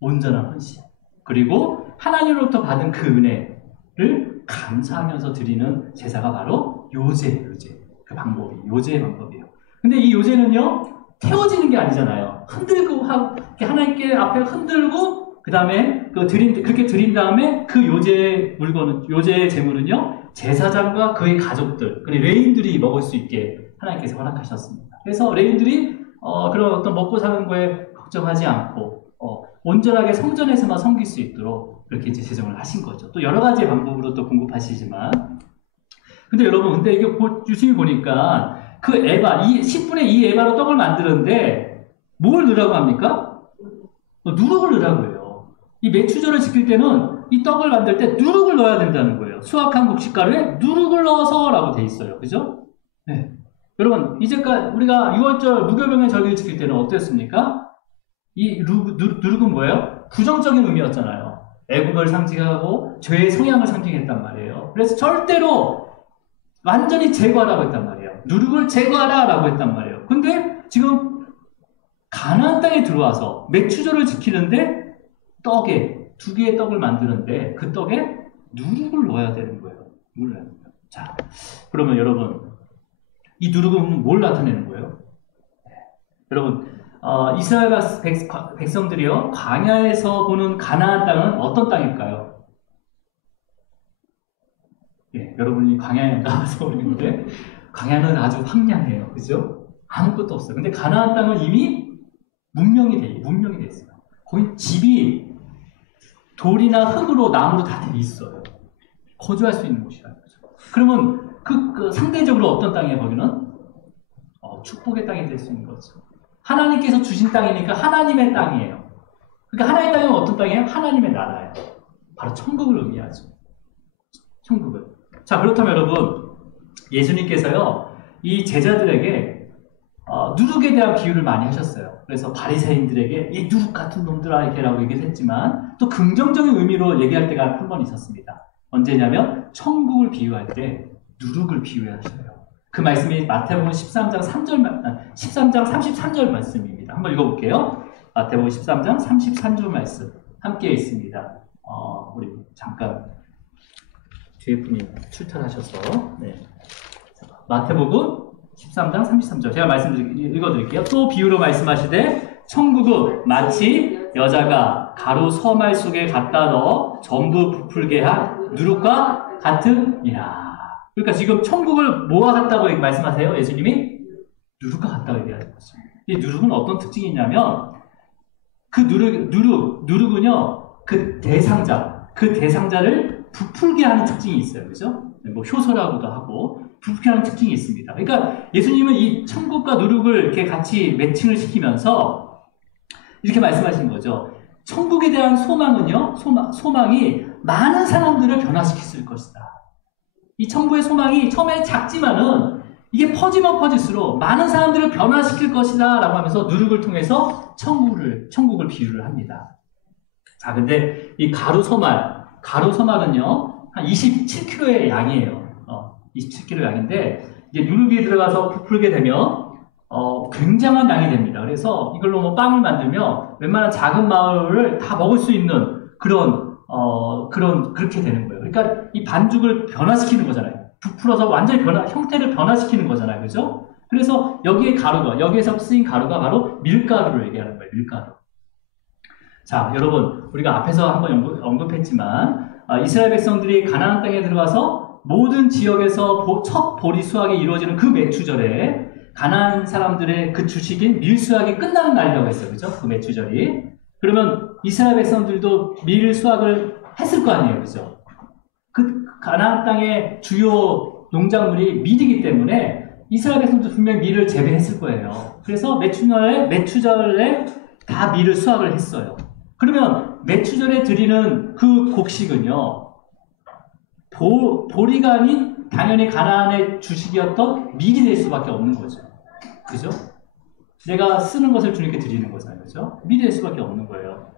온전한 헌신. 그리고 하나님으로부터 받은 그 은혜를 감사하면서 드리는 제사가 바로 요제. 그 방법이, 요제의 방법이에요. 근데 이 요제는요, 태워지는 게 아니잖아요. 흔들고, 하나님께 앞에 흔들고, 그 다음에 그렇게 드린 다음에 그 요제의 제물은요, 제사장과 그의 가족들, 그리고 레인들이 먹을 수 있게 하나님께서 허락하셨습니다. 그래서 레인들이 그런 어떤 먹고 사는 거에 걱정하지 않고 온전하게 성전에서만 섬길 수 있도록 그렇게 이제 제정을 하신 거죠. 또 여러 가지 방법으로 또 공급하시지만, 근데 여러분, 이게 유심히 보니까 그 10분의 2 에바로 떡을 만드는데 뭘 넣으라고 합니까? 누룩을 넣으라고 해요. 이 맥주절을 지킬 때는 이 떡을 만들 때 누룩을 넣어야 된다는 거예요. 수확한 곡식가루에 누룩을 넣어서라고 돼 있어요. 그죠? 네. 여러분, 이제까지 우리가 6월절 무교병의 절기를 지킬 때는 어땠습니까? 이 누룩은 뭐예요? 부정적인 의미였잖아요. 애국을 상징하고 죄의 성향을 상징했단 말이에요. 그래서 절대로 완전히 제거하라고 했단 말이에요. 누룩을 제거하라라고 했단 말이에요. 근데 지금 가나안 땅에 들어와서 맥주절을 지키는데 2개의 떡을 만드는데 그 떡에 누룩을 넣어야 되는 거예요. 몰라요. 자, 그러면 여러분, 이 누룩은 뭘 나타내는 거예요? 네. 여러분, 이스라엘 백성들이요, 광야에서 보는 가나안 땅은 어떤 땅일까요? 예, 여러분이 광야에 나와서 오는데 광야는 아주 황량해요. 그죠? 아무것도 없어요. 근데 가나안 땅은 이미 문명이 돼 있어요. 거기 집이 돌이나 흙으로 나무로 다 돼 있어요. 거주할 수 있는 곳이라는 거죠. 그러면 그 상대적으로 어떤 땅이에요, 거기는? 축복의 땅이 될 수 있는 거죠. 하나님께서 주신 땅이니까 하나님의 땅이에요. 그러니까 하나님의 땅은 어떤 땅이에요? 하나님의 나라예요. 바로 천국을 의미하죠. 천국을. 자, 그렇다면 여러분, 예수님께서요, 이 제자들에게 누룩에 대한 비유를 많이 하셨어요. 그래서 바리새인들에게 이 누룩 같은 놈들아 이렇게라고 얘기를 했지만 또 긍정적인 의미로 얘기할 때가 한 번 있었습니다. 언제냐면 천국을 비유할 때 누룩을 비유하셔요. 그 말씀이 마태복음 13장 33절 말씀입니다. 한번 읽어볼게요. 마태복음 13장 33절 말씀 함께 있습니다. 우리 잠깐 뒤에 분이 출타하셔서 네. 마태복음 13장 33절 제가 읽어드릴게요. 또 비유로 말씀하시되 천국은 마치 여자가 가루 서말 속에 갖다 넣어 전부 부풀게 한 누룩과 같으니라. 그러니까 지금 천국을 뭐와 같다고 말씀하세요? 예수님이 누룩과 같다고 얘기하는 거죠. 이 누룩은 어떤 특징이 있냐면 그 누룩은요 그 대상자를 부풀게 하는 특징이 있어요. 그죠? 뭐 효소라고도 하고 부풀게 하는 특징이 있습니다. 그러니까 예수님은 이 천국과 누룩을 이렇게 같이 매칭을 시키면서 이렇게 말씀하시는 거죠. 천국에 대한 소망은요, 소망이 많은 사람들을 변화시킬 것이다. 이 천국의 소망이 처음에 작지만은 이게 퍼지면 퍼질수록 많은 사람들을 변화시킬 것이다 라고 하면서 누룩을 통해서 천국을 비유를 합니다. 자, 근데 이 가루서말은요, 한 27kg의 양이에요. 27kg 양인데, 이게 누룩이 들어가서 부풀게 되면, 굉장한 양이 됩니다. 그래서 이걸로 뭐 빵을 만들면 웬만한 작은 마을을 다 먹을 수 있는 그렇게 되는 거예요. 그러니까 이 반죽을 변화시키는 거잖아요. 부풀어서 완전히 형태를 변화시키는 거잖아요. 그죠? 그래서 여기에서 쓰인 가루가 바로 밀가루를 얘기하는 거예요. 밀가루. 자, 여러분, 우리가 앞에서 한번 언급했지만, 이스라엘 백성들이 가나안 땅에 들어가서 모든 지역에서 첫 보리 수확이 이루어지는 그 매추절에 가나안 사람들의 그 주식인 밀 수확이 끝나는 날이라고 했어요. 그죠? 그 매추절이. 그러면 이스라엘 백성들도 밀 수확을 했을 거 아니에요. 그죠? 그 가나안 땅의 주요 농작물이 밀이기 때문에 이스라엘 백성도 분명히 밀을 재배했을 거예요. 그래서 매추절에 다 밀을 수확을 했어요. 그러면 매추절에 드리는 그 곡식은요, 보리가 아닌 당연히 가나안의 주식이었던 밀이 될 수밖에 없는 거죠. 그죠? 내가 쓰는 것을 주님께 드리는 거잖아요. 그죠? 밀이 될 수밖에 없는 거예요.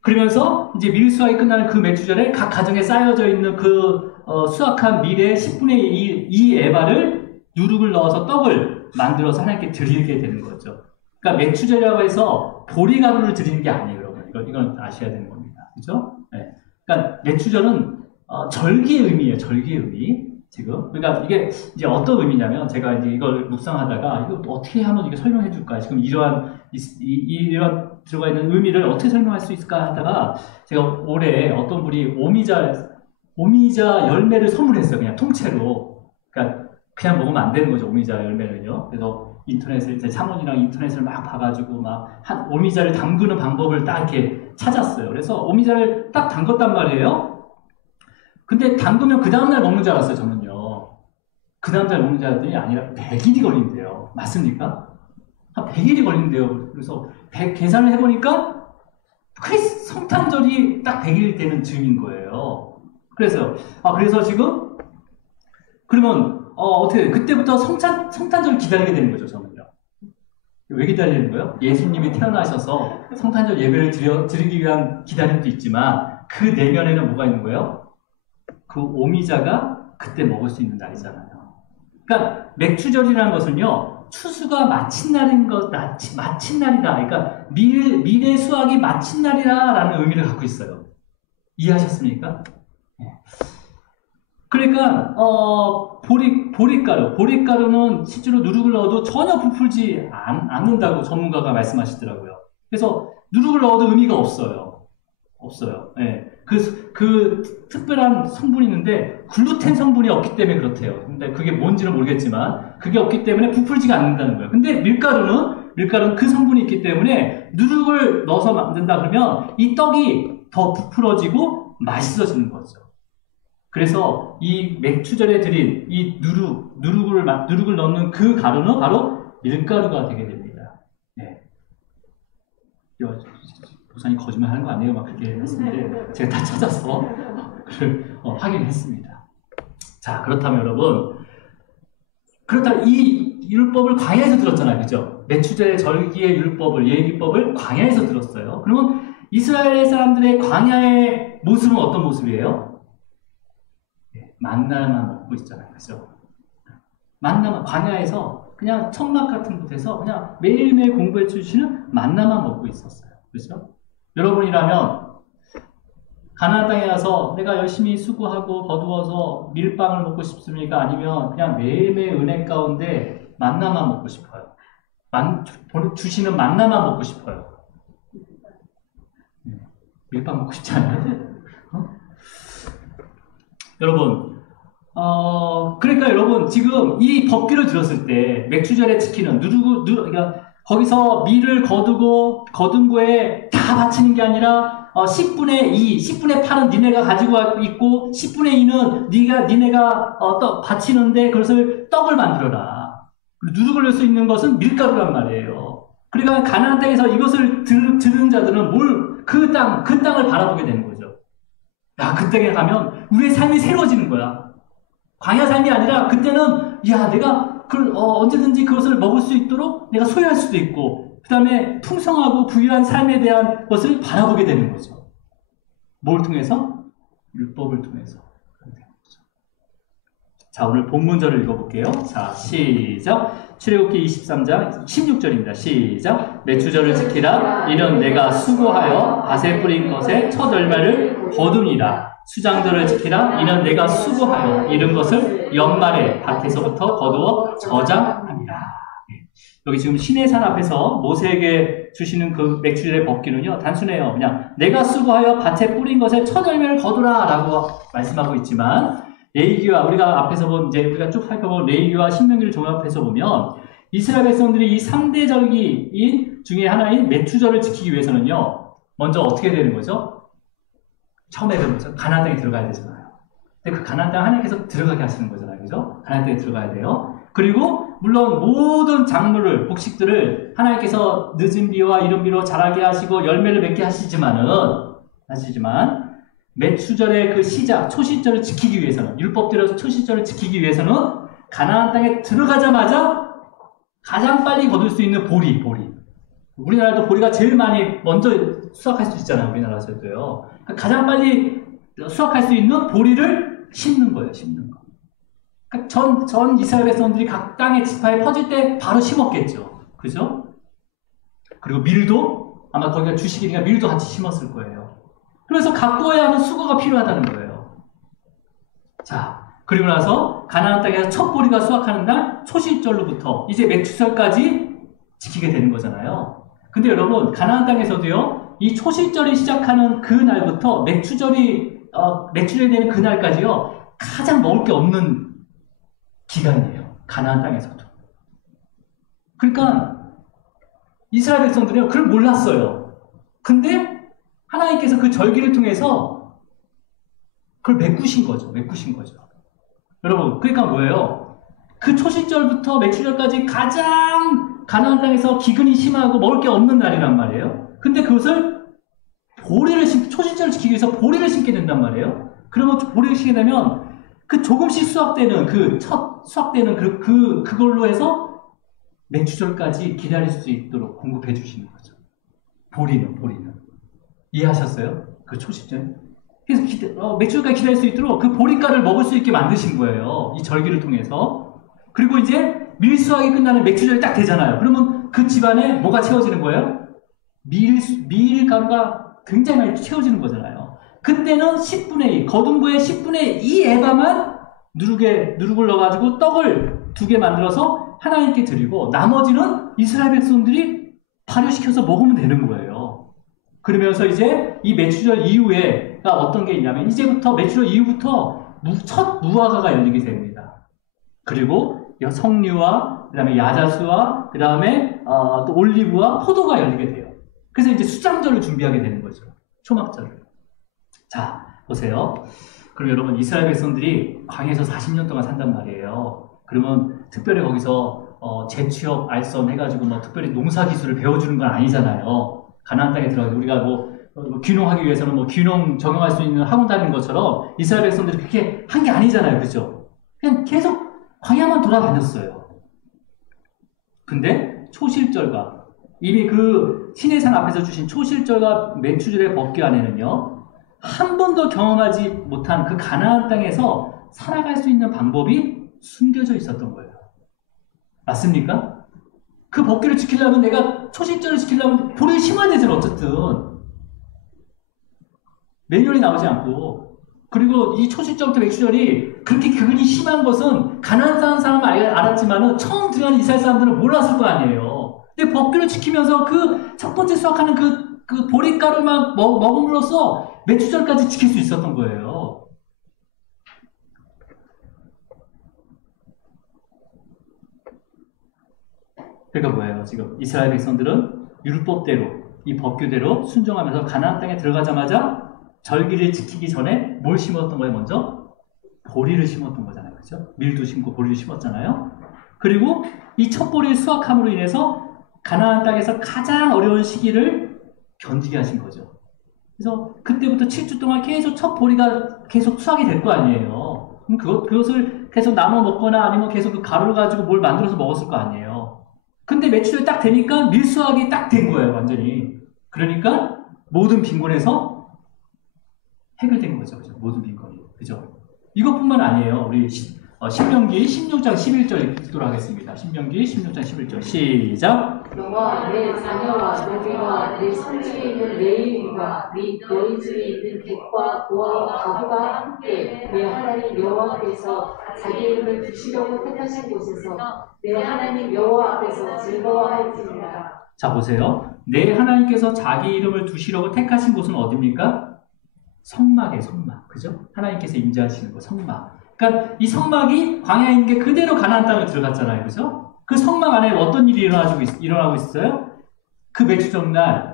그러면서 이제 밀 수확이 끝나는 그 매추절에 각 가정에 쌓여져 있는 그 수확한 밀의 10분의 2 에바를 누룩을 넣어서 떡을 만들어서 하나님께 드리게 되는 거죠. 그러니까 매추절이라고 해서 보리가루를 드리는 게 아니에요, 여러분. 이건 아셔야 되는 겁니다. 그죠? 네. 그러니까 매추절은 절기의 의미예요, 절기의 의미. 지금. 그러니까 이게 이제 어떤 의미냐면, 제가 이제 이걸 묵상하다가, 이거 어떻게 하면 이게 설명해 줄까? 지금 이러한 들어가 있는 의미를 어떻게 설명할 수 있을까 하다가, 제가 올해 어떤 분이 오미자 열매를 선물했어요. 그냥 통째로. 그러니까 그냥 먹으면 안 되는 거죠, 오미자 열매는요. 그래서 제 사모님이랑 인터넷을 막 봐가지고 오미자를 담그는 방법을 딱 이렇게 찾았어요. 그래서 오미자를 딱 담궜단 말이에요. 근데 담그면 그 다음날 먹는 줄 알았어요, 저는요. 그 다음날 먹는 줄 알았더니 아니라 100일이 걸린대요. 맞습니까? 한 100일이 걸린대요. 그래서 계산을 해보니까 성탄절이 딱 100일 되는 즈음인 거예요. 그래서 지금 그러면 어떻게 그때부터 성탄절 기다리게 되는 거죠, 저는요. 왜 기다리는 거예요? 예수님이 태어나셔서 성탄절 예배를 드리기 위한 기다림도 있지만 그 내면에는 뭐가 있는 거예요? 그 오미자가 그때 먹을 수 있는 날이잖아요. 그러니까 맥추절이라는 것은요, 추수가 마친 날이다. 그러니까 밀의 수확이 마친 날이라는 의미를 갖고 있어요. 이해하셨습니까? 네. 그러니까 보리가루는 실제로 누룩을 넣어도 전혀 부풀지 않는다고 전문가가 말씀하시더라고요. 그래서 누룩을 넣어도 의미가 없어요. 네. 그 특별한 성분이 있는데 글루텐 성분이 없기 때문에 그렇대요. 근데 그게 뭔지는 모르겠지만 그게 없기 때문에 부풀지가 않는다는 거예요. 근데 밀가루는 그 성분이 있기 때문에 누룩을 넣어서 만든다 그러면 이 떡이 더 부풀어지고 맛있어지는 거죠. 그래서 이 맥추절에 드린 이 누룩을 넣는 그 가루는 바로 밀가루가 되게 됩니다. 네. 보상이 거짓말 하는 거 아니에요? 막 그렇게 했는데 제가 다 찾아서 그걸 확인했습니다. 자, 그렇다면 여러분, 그렇다면 이 율법을 광야에서 들었잖아요. 그죠? 맥추절의 절기의 율법을, 예기법을 광야에서 들었어요. 그러면 이스라엘 사람들의 광야의 모습은 어떤 모습이에요? 만나만 먹고 있잖아요. 그죠? 만나만, 광야에서 그냥 천막 같은 곳에서 그냥 매일매일 공부해 주시는 만나만 먹고 있었어요. 그죠? 여러분이라면 가나안 땅에 가서 내가 열심히 수고하고 거두어서 밀빵을 먹고 싶습니까? 아니면 그냥 매일매일 은혜 가운데 만나만 먹고 싶어요? 주시는 만나만 먹고 싶어요? 밀빵 먹고 싶지 않아요? 여러분, 그러니까 여러분, 지금 이 법규를 들었을 때, 맥추절에 지키는, 그러니까 거기서 밀을 거둔 거에 다 바치는 게 아니라, 10분의 2, 10분의 8은 니네가 가지고 있고, 10분의 2는 니네가 바치는데, 그것을 떡을 만들어라. 누룩을 넣을 수 있는 것은 밀가루란 말이에요. 그러니까 가나안 땅에서 이것을 들은 자들은 그 땅을 바라보게 되는 거죠. 야, 그 땅에 가면 우리의 삶이 새로워지는 거야. 광야 삶이 아니라 그때는 야, 내가 언제든지 그것을 먹을 수 있도록 내가 소유할 수도 있고, 그 다음에 풍성하고 부유한 삶에 대한 것을 바라보게 되는 거죠. 뭘 통해서? 율법을 통해서. 자, 오늘 본문절을 읽어볼게요. 자, 시작. 출애굽기 23장 16절입니다. 시작. 맥추절을 지키라. 이는 내가 수고하여 밭에 뿌린 것의 첫 열매를 거두니라. 수장절을 지키라. 이는 내가 수고하여 이른 것을 연말에 밭에서부터 거두어 저장합니다. 여기 지금 시내산 앞에서 모세에게 주시는 그 맥추절의 법규는요, 단순해요. 그냥 내가 수고하여 밭에 뿌린 것의 첫 열매를 거두라 라고 말씀하고 있지만, 레위기와 우리가 앞에서 우리가 쭉 살펴본 레위기와 신명기를 종합해서 보면 이스라엘 백성들이 이 3대 절기인 중에 하나인 맥추절을 지키기 위해서는요, 먼저 어떻게 되는 거죠? 처음에 가나안 땅에 들어가야 되잖아요. 근데 그 가나안 땅 하나님께서 들어가게 하시는 거잖아요. 그죠? 가나안 땅에 들어가야 돼요. 그리고 물론 모든 작물을, 곡식들을 하나님께서 늦은 비와 이른 비로 자라게 하시고 열매를 맺게 하시지만 맥추절의 그 시작, 초시절을 지키기 위해서는, 율법대로 초시절을 지키기 위해서는 가나안 땅에 들어가자마자 가장 빨리 거둘 수 있는 보리. 우리나라도 보리가 제일 많이 먼저 수확할 수 있잖아요. 우리나라에서도요. 가장 빨리 수확할 수 있는 보리를 심는 거예요. 심는 거. 그러니까 전 이스라엘 백성들이 각 땅의 지파에 퍼질 때 바로 심었겠죠. 그죠? 그리고 밀도 아마 거기가 주식이니까 밀도 같이 심었을 거예요. 그래서 가꾸어야 하는 수고가 필요하다는 거예요. 자, 그리고 나서 가나안 땅에서 첫 보리가 수확하는 날 초실절로부터 이제 맥추절까지 지키게 되는 거잖아요. 근데 여러분, 가나안 땅에서도요, 이 초실절이 시작하는 그 날부터 맥추절이 되는 그 날까지요, 가장 먹을 게 없는 기간이에요. 가나안 땅에서도. 그러니까 이스라엘 백성들이요, 그걸 몰랐어요. 근데 하나님께서 그 절기를 통해서 그걸 메꾸신 거죠. 여러분, 그러니까 뭐예요? 그 초실절부터 맥추절까지 가장 가나안 땅에서 기근이 심하고 먹을 게 없는 날이란 말이에요. 근데 그것을 초실절을 지키기 위해서 보리를 심게 된단 말이에요. 그러면 보리를 심게 되면 그 조금씩 수확되는 그걸로 해서 맥추절까지 기다릴 수 있도록 공급해 주시는 거죠. 보리는. 이해하셨어요? 그 초실절. 그래서 맥추절까지 기다릴 수 있도록 그 보리가를 먹을 수 있게 만드신 거예요. 이 절기를 통해서. 그리고 이제 밀수확이 끝나는 맥추절이 딱 되잖아요. 그러면 그 집안에 뭐가 채워지는 거예요? 밀가루가 굉장히 많이 채워지는 거잖아요. 그때는 10분의 2, 거둔 거에 10분의 2 에바만 누룩을 넣어가지고 떡을 2개 만들어서 하나님께 드리고, 나머지는 이스라엘 백성들이 발효시켜서 먹으면 되는 거예요. 그러면서 이제 이 맥추절 이후에가 어떤 게 있냐면, 이제부터 맥추절 이후부터 첫 무화과가 열리게 됩니다. 그리고 석류와 그 다음에 야자수와 그 다음에 또 올리브와 포도가 열리게 돼요. 그래서 이제 수장절을 준비하게 되는 거죠. 초막절을. 자, 보세요. 그럼 여러분 이스라엘 백성들이 광야에서 40년 동안 산단 말이에요. 그러면 특별히 거기서 재취업, 알선 해가지고 뭐 특별히 농사 기술을 배워주는 건 아니잖아요. 가나안 땅에 들어가서 우리가 뭐 귀농하기 위해서는 뭐 귀농 적용할 수 있는 학원 다니는 것처럼 이스라엘 백성들이 그렇게 한 게 아니잖아요. 그죠? 그냥 계속 광야만 돌아다녔어요. 근데 초실절과 이미 그 시내산 앞에서 주신 초실절과 매추절의 법궤 안에는요, 한 번도 경험하지 못한 그 가나안 땅에서 살아갈 수 있는 방법이 숨겨져 있었던 거예요. 맞습니까? 그 법궤를 지키려면 내가 초실절을 지키려면 보리를 심어야 되잖아. 어쨌든 매년이 나오지 않고, 그리고 이 초실절부터 맥추절이 그렇게 그근이 심한 것은 가나안 사는 사람은 알았지만은 처음 들어간 이스라엘 사람들은 몰랐을 거 아니에요. 근데 법궤를 지키면서 그 첫 번째 수확하는 그 보리가루만 먹음으로써 맥추절까지 지킬 수 있었던 거예요. 그러니까 뭐예요? 지금 이스라엘 백성들은 율법대로, 이 법규대로 순종하면서 가나안 땅에 들어가자마자 절기를 지키기 전에 뭘 심었던 거예요? 먼저 보리를 심었던 거잖아요. 그죠? 밀도 심고 보리를 심었잖아요. 그리고 이 첫 보리를 수확함으로 인해서 가나안 땅에서 가장 어려운 시기를 견디게 하신 거죠. 그래서 그때부터 7주 동안 계속 첫 보리가 계속 수확이 될 거 아니에요. 그럼 그것을 계속 나눠 먹거나 아니면 계속 그 가루를 가지고 뭘 만들어서 먹었을 거 아니에요. 근데 매출이 딱 되니까 밀수확이 딱 된 거예요. 완전히. 그러니까 모든 빈곤에서 해결된 거죠. 그죠? 모든 빈곤이. 그죠? 이것뿐만 아니에요. 우리 신명기 16장 11절 읽도록 하겠습니다. 신명기 16장 11절 시작. 너와 내 자녀와 노비와 내 성집에 있는 레위인과 및 너희 집에 있는 객과 고아와 과부가 함께 내 하나님 여호와께서 자기 이름을 두시려고 택하신 곳에서 내 하나님 여호와 앞에서 즐거워할지니라. 자 보세요. 내 하나님께서 자기 이름을 두시려고 택하신 곳은 어디입니까? 성막이에요. 성막. 그죠? 하나님께서 임재하시는 곳 성막. 그러니까 이 성막이 광야에 있는 게 그대로 가나안 땅에 들어갔잖아요. 그죠? 그 성막 안에 어떤 일이 일어나고 있어요? 그 맥추절에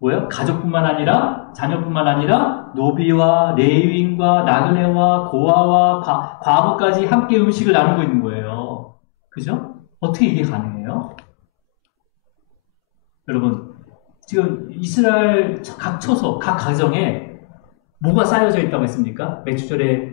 뭐예요? 가족뿐만 아니라 자녀뿐만 아니라 노비와 레위인과 나그네와 고아와 과부까지 함께 음식을 나누고 있는 거예요. 그죠? 어떻게 이게 가능해요? 여러분 지금 이스라엘 각 처소, 각 가정에 뭐가 쌓여져 있다고 했습니까? 맥추절에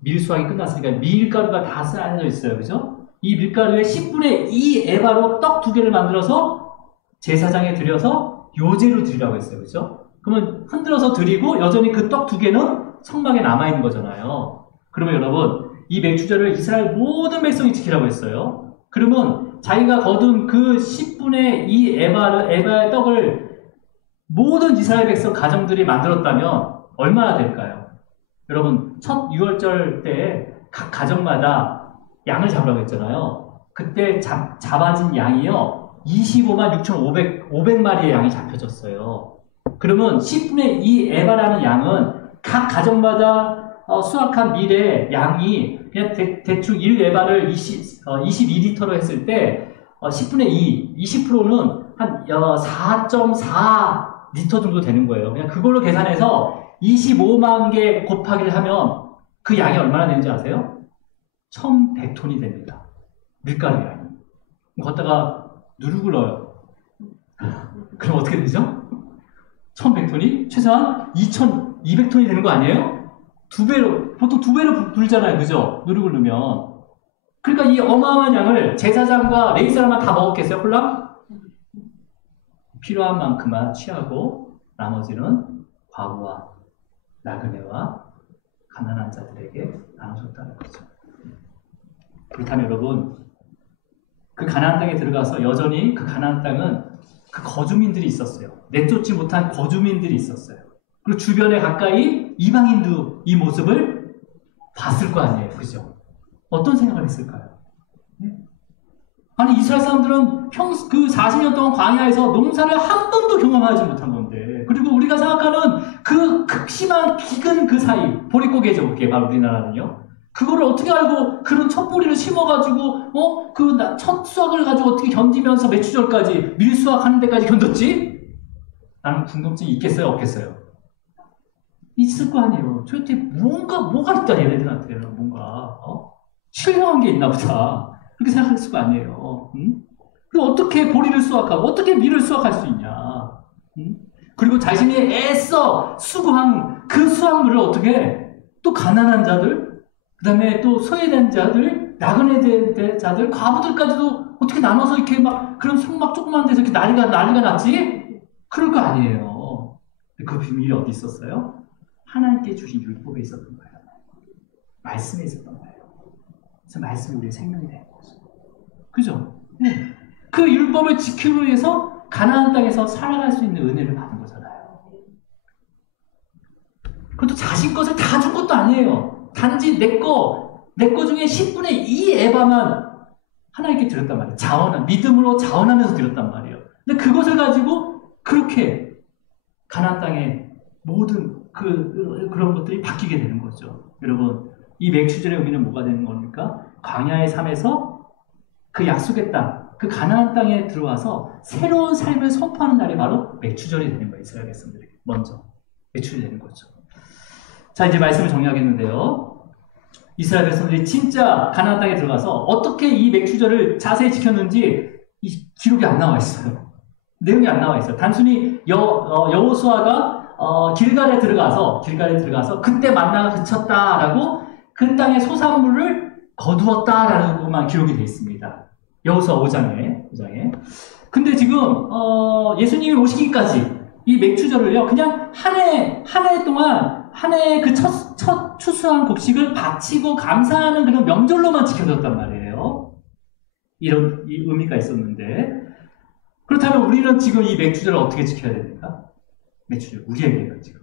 밀수확이 끝났으니까 밀가루가 다 쌓여져 있어요. 그죠? 이 밀가루의 10분의 2 에바로 떡 2개를 만들어서 제사장에 드려서 요제로 드리라고 했어요. 그죠? 그러면 흔들어서 드리고 여전히 그 떡 2개는 성막에 남아있는 거잖아요. 그러면 여러분 이 맥추절을 이스라엘 모든 백성이 지키라고 했어요. 그러면 자기가 거둔 그 10분의 2 에바의 떡을 모든 이스라엘 백성 가정들이 만들었다면 얼마나 될까요? 여러분 첫 6월절 때 각 가정마다 양을 잡으라고 했잖아요. 그때 잡아진 양이요 25만 6,500마리의 양이 잡혀졌어요. 그러면 10분의 2 에바라는 양은 각 가정마다 수확한 밀의 양이 그냥 대충 1에바를 22리터로 했을 때 10분의 2, 20%는 한 4.4리터 정도 되는 거예요. 그냥 그걸로 계산해서 25만 개 곱하기를 하면 그 양이 얼마나 되는지 아세요? 1,100톤이 됩니다. 밀가루 양이. 걷다가 누룩을 넣어요. 그럼 어떻게 되죠? 1,100톤이 최소한 2,200톤이 되는 거 아니에요? 보통 2배로 불잖아요. 그죠? 누룩을 넣으면. 그러니까 이 어마어마한 양을 제사장과 레위 사람만 다 먹었겠어요? 홀랑? 필요한 만큼만 취하고 나머지는 과부와 나그네와 가난한 자들에게 나눠줬다는 거죠. 그렇다면 여러분 그 가나안 땅에 들어가서 여전히 그 가나안 땅은 그 거주민들이 있었어요. 내쫓지 못한 거주민들이 있었어요. 그리고 주변에 가까이 이방인도 이 모습을 봤을 거 아니에요. 그죠? 어떤 생각을 했을까요? 아니 이스라엘 사람들은 그 40년 동안 광야에서 농사를 한 번도 경험하지 못한 건데, 그리고 우리가 생각하는 그 극심한 기근 그 사이, 보릿고개죠. 그게 바로 우리나라는요. 그거를 어떻게 알고 그런 첫 보리를 심어가지고 그 첫 수확을 가지고 어떻게 견디면서 매추절까지 밀수확하는 데까지 견뎠지? 나는 궁금증이 있겠어요? 없겠어요? 있을 거 아니에요. 도대체 뭐가 있다, 얘네들한테는. 뭔가, 신령한 게 있나 보다. 그렇게 생각할 수가 아니에요. 응? 그리고 어떻게 보리를 수확하고, 어떻게 밀을 수확할 수 있냐. 응? 그리고 자신이 애써 수고한 그 수확물을 어떻게, 또 가난한 자들, 그 다음에 또 소외된 자들, 나그네된 자들, 과부들까지도 어떻게 나눠서 이렇게 막, 그런 손막 조그만 데서 이렇게 난리가 났지? 그럴 거 아니에요. 그 비밀이 어디 있었어요? 하나님께 주신 율법에 있었던 거예요. 말씀에 있었던 거예요. 그래서 말씀이 우리의 생명이 되는 거죠. 그죠? 네. 그 율법을 지키기 위해서 가나안 땅에서 살아갈 수 있는 은혜를 받은 거잖아요. 그것도 자신 것을 다 준 것도 아니에요. 단지 내 거 중에 10분의 2 에바만 하나님께 드렸단 말이에요. 믿음으로 자원하면서 드렸단 말이에요. 근데 그것을 가지고 그렇게 가나안 땅의 모든 그런 것들이 바뀌게 되는 거죠. 여러분, 이 맥추절의 의미는 뭐가 되는 겁니까? 광야의 삶에서 그 약속의 땅, 그 가나안 땅에 들어와서 새로운 삶을 선포하는 날이 바로 맥추절이 되는 거예요. 이스라엘 백성들에게 먼저 맥추절이 되는 거죠. 자, 이제 말씀을 정리하겠는데요. 이스라엘 백성들이 진짜 가나안 땅에 들어가서 어떻게 이 맥추절을 자세히 지켰는지 이 기록이 안 나와 있어요. 내용이 안 나와 있어요. 단순히 여호수아가 길갈에 들어가서 그때 만나가 그쳤다라고 그 땅의 소산물을 거두었다라고만 기록이 되어 있습니다. 여호수아 5장에. 근데 지금 예수님이 오시기까지 이 맥추절을요, 그냥 한 해 동안 한 해의 그 첫 추수한 곡식을 바치고 감사하는 그런 명절로만 지켜졌단 말이에요. 이런 의미가 있었는데, 그렇다면 우리는 지금 이 맥추절을 어떻게 지켜야 됩니까? 맥추절, 우리에게는 지금.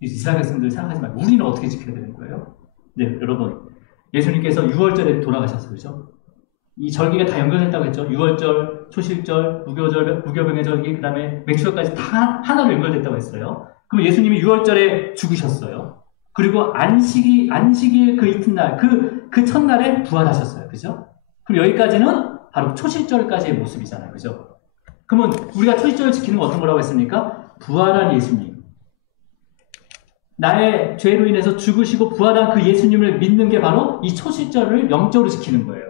이스라엘 백성들 생각하지 말고 우리는 어떻게 지켜야 되는 거예요? 네, 여러분. 예수님께서 6월절에 돌아가셨어요. 그죠? 이 절기가 다 연결됐다고 했죠. 6월절, 초실절, 무교병의 절기, 그 다음에 맥추절까지 다 하나로 연결됐다고 했어요. 그럼 예수님이 6월절에 죽으셨어요. 그리고 안식일 그 이튿날, 그 첫날에 부활하셨어요. 그죠? 그럼 여기까지는 바로 초실절까지의 모습이잖아요. 그죠? 그러면 우리가 초실절을 지키는 건 어떤 거라고 했습니까? 부활한 예수님. 나의 죄로 인해서 죽으시고 부활한 그 예수님을 믿는 게 바로 이 초실절을 영적으로 지키는 거예요.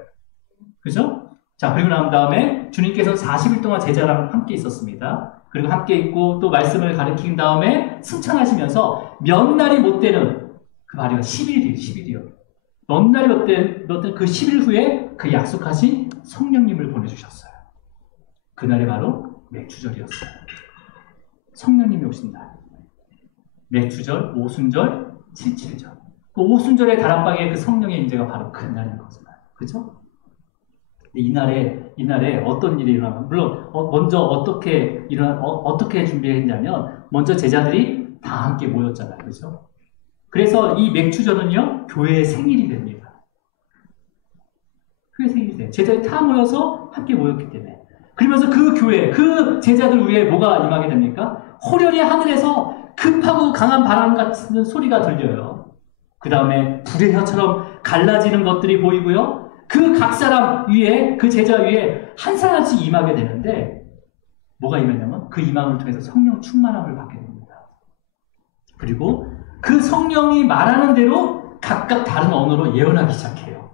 그죠? 자, 그리고 난 다음에 주님께서 40일 동안 제자랑 함께 있었습니다. 그리고 함께 있고 또 말씀을 가르친 다음에 승천하시면서 몇 날이 못 되는 그 말이요. 10일이요. 몇 날이 못 되는 그 10일 후에 그 약속하신 성령님을 보내주셨어요. 그날이 바로 맥추절이었어요. 성령님이 오신 날. 맥추절, 오순절, 칠칠절. 그 오순절의 다락방에 그 성령의 임재가 바로 그날인 거잖아요. 그죠? 이날에 어떤 일이 일어나면, 물론, 먼저 어떻게 준비했냐면, 먼저 제자들이 다 함께 모였잖아요. 그죠? 그래서 이 맥추절은요, 교회의 생일이 됩니다. 교회의 생일이 돼요. 제자들이 다 모여서 함께 모였기 때문에. 그러면서 그 교회, 그 제자들 위에 뭐가 임하게 됩니까? 호련히 하늘에서 급하고 강한 바람 같은 소리가 들려요. 그 다음에 불의 혀처럼 갈라지는 것들이 보이고요. 그 각 사람 위에, 그 제자 위에 한 사람씩 임하게 되는데, 뭐가 임했냐면 그 임함을 통해서 성령 충만함을 받게 됩니다. 그리고 그 성령이 말하는 대로 각각 다른 언어로 예언하기 시작해요.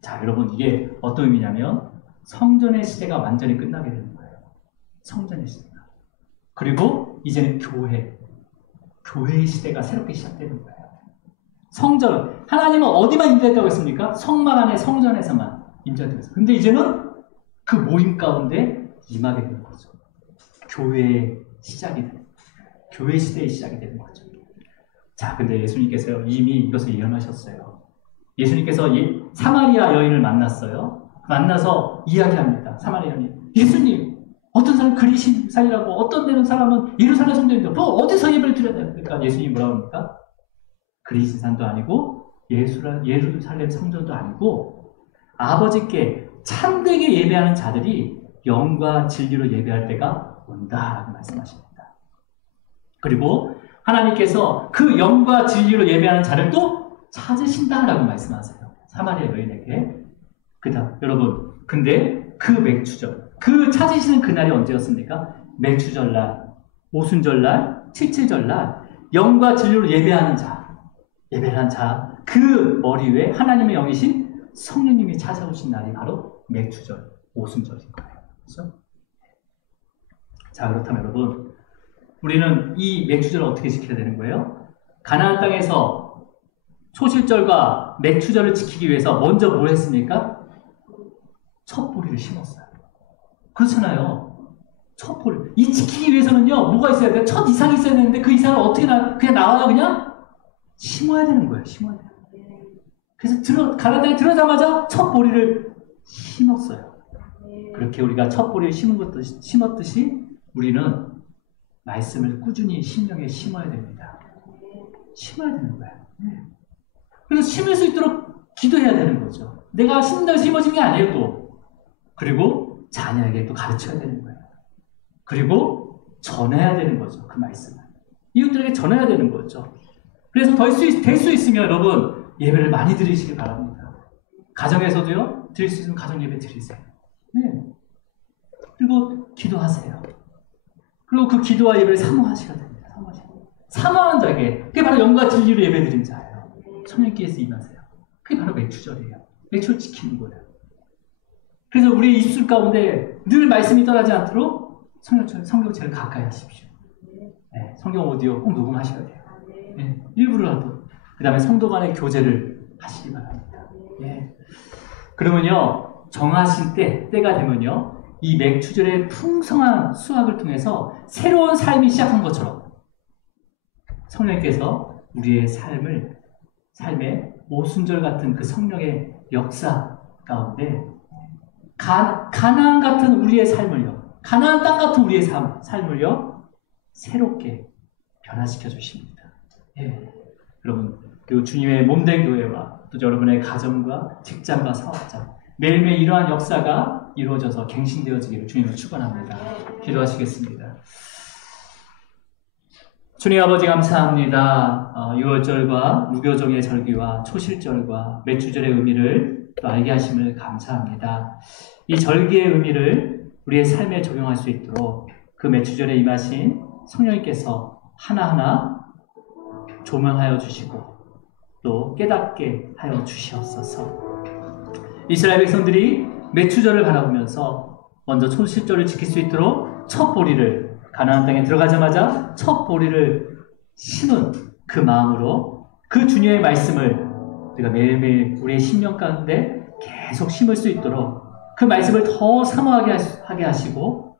자, 여러분, 이게 어떤 의미냐면 성전의 시대가 완전히 끝나게 되는 거예요. 성전의 시대가. 그리고 이제는 교회의 시대가 새롭게 시작되는 거예요. 성전, 하나님은 어디만 임재했다고 했습니까? 성막 안에 성전에서만 임재했어요. 근데 이제는 그 모임 가운데 임하게 되는 거죠. 교회의 시작이 되는 거예요. 교회 시대의 시작이 되는 거죠. 자, 근데 예수님께서 이미 이것을 예언하셨어요. 예수님께서 사마리아 여인을 만났어요. 만나서 이야기합니다. 사마리아 여인. 예수님, 어떤 사람은 그리심 살이라고, 어떤 데는 사람은 예루살렘 성전인데 뭐 어디서 예배를 드려야 됩니까? 예수님 뭐라고 합니까? 그리심산도 아니고 예루살렘 성전도 아니고 아버지께 참되게 예배하는 자들이 영과 진리로 예배할 때가 온다라고 말씀하십니다. 그리고 하나님께서 그 영과 진리로 예배하는 자를 또 찾으신다라고 말씀하세요. 사마리아 여인에게. 그다음 여러분, 근데 그 맥추절, 그 찾으시는 그날이 언제였습니까? 맥추절날, 오순절날, 칠칠절날 영과 진리로 예배하는 자, 예배하는 자, 그 머리 위에 하나님의 영이신 성령님이 찾아오신 날이 바로 맥주절, 오순절인 거예요. 그렇죠? 자, 그렇다면 여러분, 우리는 이 맥주절을 어떻게 지켜야 되는 거예요? 가나안 땅에서 초실절과 맥주절을 지키기 위해서 먼저 뭘 했습니까? 첫 보리를 심었어요. 그렇잖아요. 첫 보리. 이 지키기 위해서는요, 뭐가 있어야 돼요? 첫 이상이 있어야 되는데 그 이상을 어떻게 그냥 나와요? 그냥 심어야 되는 거예요. 심어야 돼요. 그래서 가나안 땅에 들어가자마자 첫 보리를 심었어요. 그렇게 우리가 첫 보리를 심었듯이 우리는 말씀을 꾸준히 심령에 심어야 됩니다. 심어야 되는 거예요. 그래서 심을 수 있도록 기도해야 되는 거죠. 내가 심는다고 심어진 게 아니에요, 또. 그리고 자녀에게 또 가르쳐야 되는 거예요. 그리고 전해야 되는 거죠, 그 말씀을. 이웃들에게 전해야 되는 거죠. 그래서 될 수 있으면 여러분, 예배를 많이 드리시길 바랍니다. 가정에서도요, 드릴 수 있으면 가정 예배 드리세요. 네. 그리고 기도하세요. 그리고 그 기도와 예배를 사모하셔야 됩니다. 사모하는 자에게, 그게 바로 영과 진리로 예배 드린 자예요. 성령께서 임하세요. 그게 바로 맥주절이에요. 맥주를 지키는 거예요. 그래서 우리의 입술 가운데 늘 말씀이 떠나지 않도록 성경책을 가까이 하십시오. 네, 성경 오디오 꼭 녹음하셔야 돼요. 네, 일부러라도. 그 다음에 성도 간의 교제를 하시기 바랍니다. 네. 그러면요, 정하신 때가 되면요, 이 맥주절의 풍성한 수확을 통해서 새로운 삶이 시작한 것처럼 성령께서 우리의 삶의 오순절 같은 그 성령의 역사 가운데 가나안 같은 우리의 삶을요, 가나안 땅 같은 우리의 삶을요, 새롭게 변화시켜 주십니다. 예. 여러분, 그리고 주님의 몸된 교회와 또 여러분의 가정과 직장과 사업장, 매일매일 이러한 역사가 이루어져서 갱신되어지기를 주님을 축원합니다. 기도하시겠습니다. 주님 아버지 감사합니다. 6월절과 무교종의 절기와 초실절과 맥주절의 의미를 또 알게 하심을 감사합니다. 이 절기의 의미를 우리의 삶에 적용할 수 있도록 그 맥주절에 임하신 성령님께서 하나하나 조명하여 주시고 또 깨닫게 하여 주시옵소서. 이스라엘 백성들이 맥주절을 바라보면서 먼저 초실절을 지킬 수 있도록 첫 보리를 가나안 땅에 들어가자마자 첫 보리를 심은 그 마음으로 그 주님의 말씀을 우리가 매일매일 우리의 심령 가운데 계속 심을 수 있도록 그 말씀을 더 사모하게 하게 하시고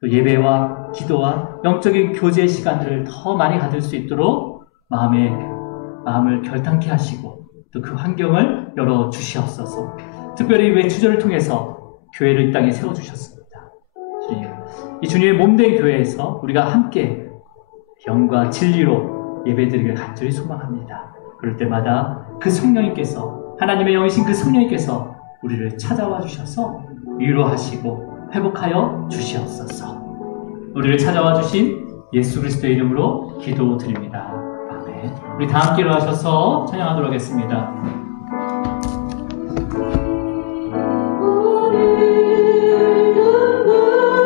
또 예배와 기도와 영적인 교제의 시간들을 더 많이 가질 수 있도록 마음을 결단케 하시고 또 그 환경을 열어 주시옵소서. 특별히 맥주절을 통해서 교회를 이 땅에 세워주셨습니다. 주님, 이 주님의 몸된 교회에서 우리가 함께 영과 진리로 예배드리길 간절히 소망합니다. 그럴 때마다 그 성령님께서, 하나님의 영이신 그 성령님께서 우리를 찾아와 주셔서 위로하시고 회복하여 주시옵소서. 우리를 찾아와 주신 예수 그리스도의 이름으로 기도드립니다. 아멘. 우리 다 함께 일어나셔서 찬양하도록 하겠습니다.